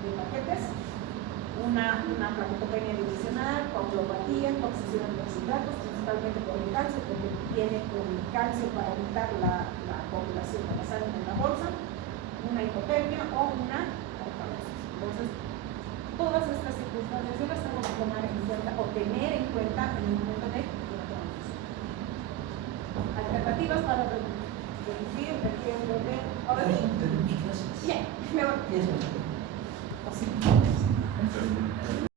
de paquetes, una plaquetopenia divisional, coagulopatía, toxicidad de oxidatos, principalmente por el calcio, porque tiene un calcio para evitar la coagulación de la sangre en la bolsa, una hipotermia o una alcalosis. Entonces, todas estas circunstancias yo las tengo que tomar en cuenta o tener en cuenta en el momento de la transfusión. Alternativas para reducir el riesgo de... Ahora sí. Bien, me voy. Así.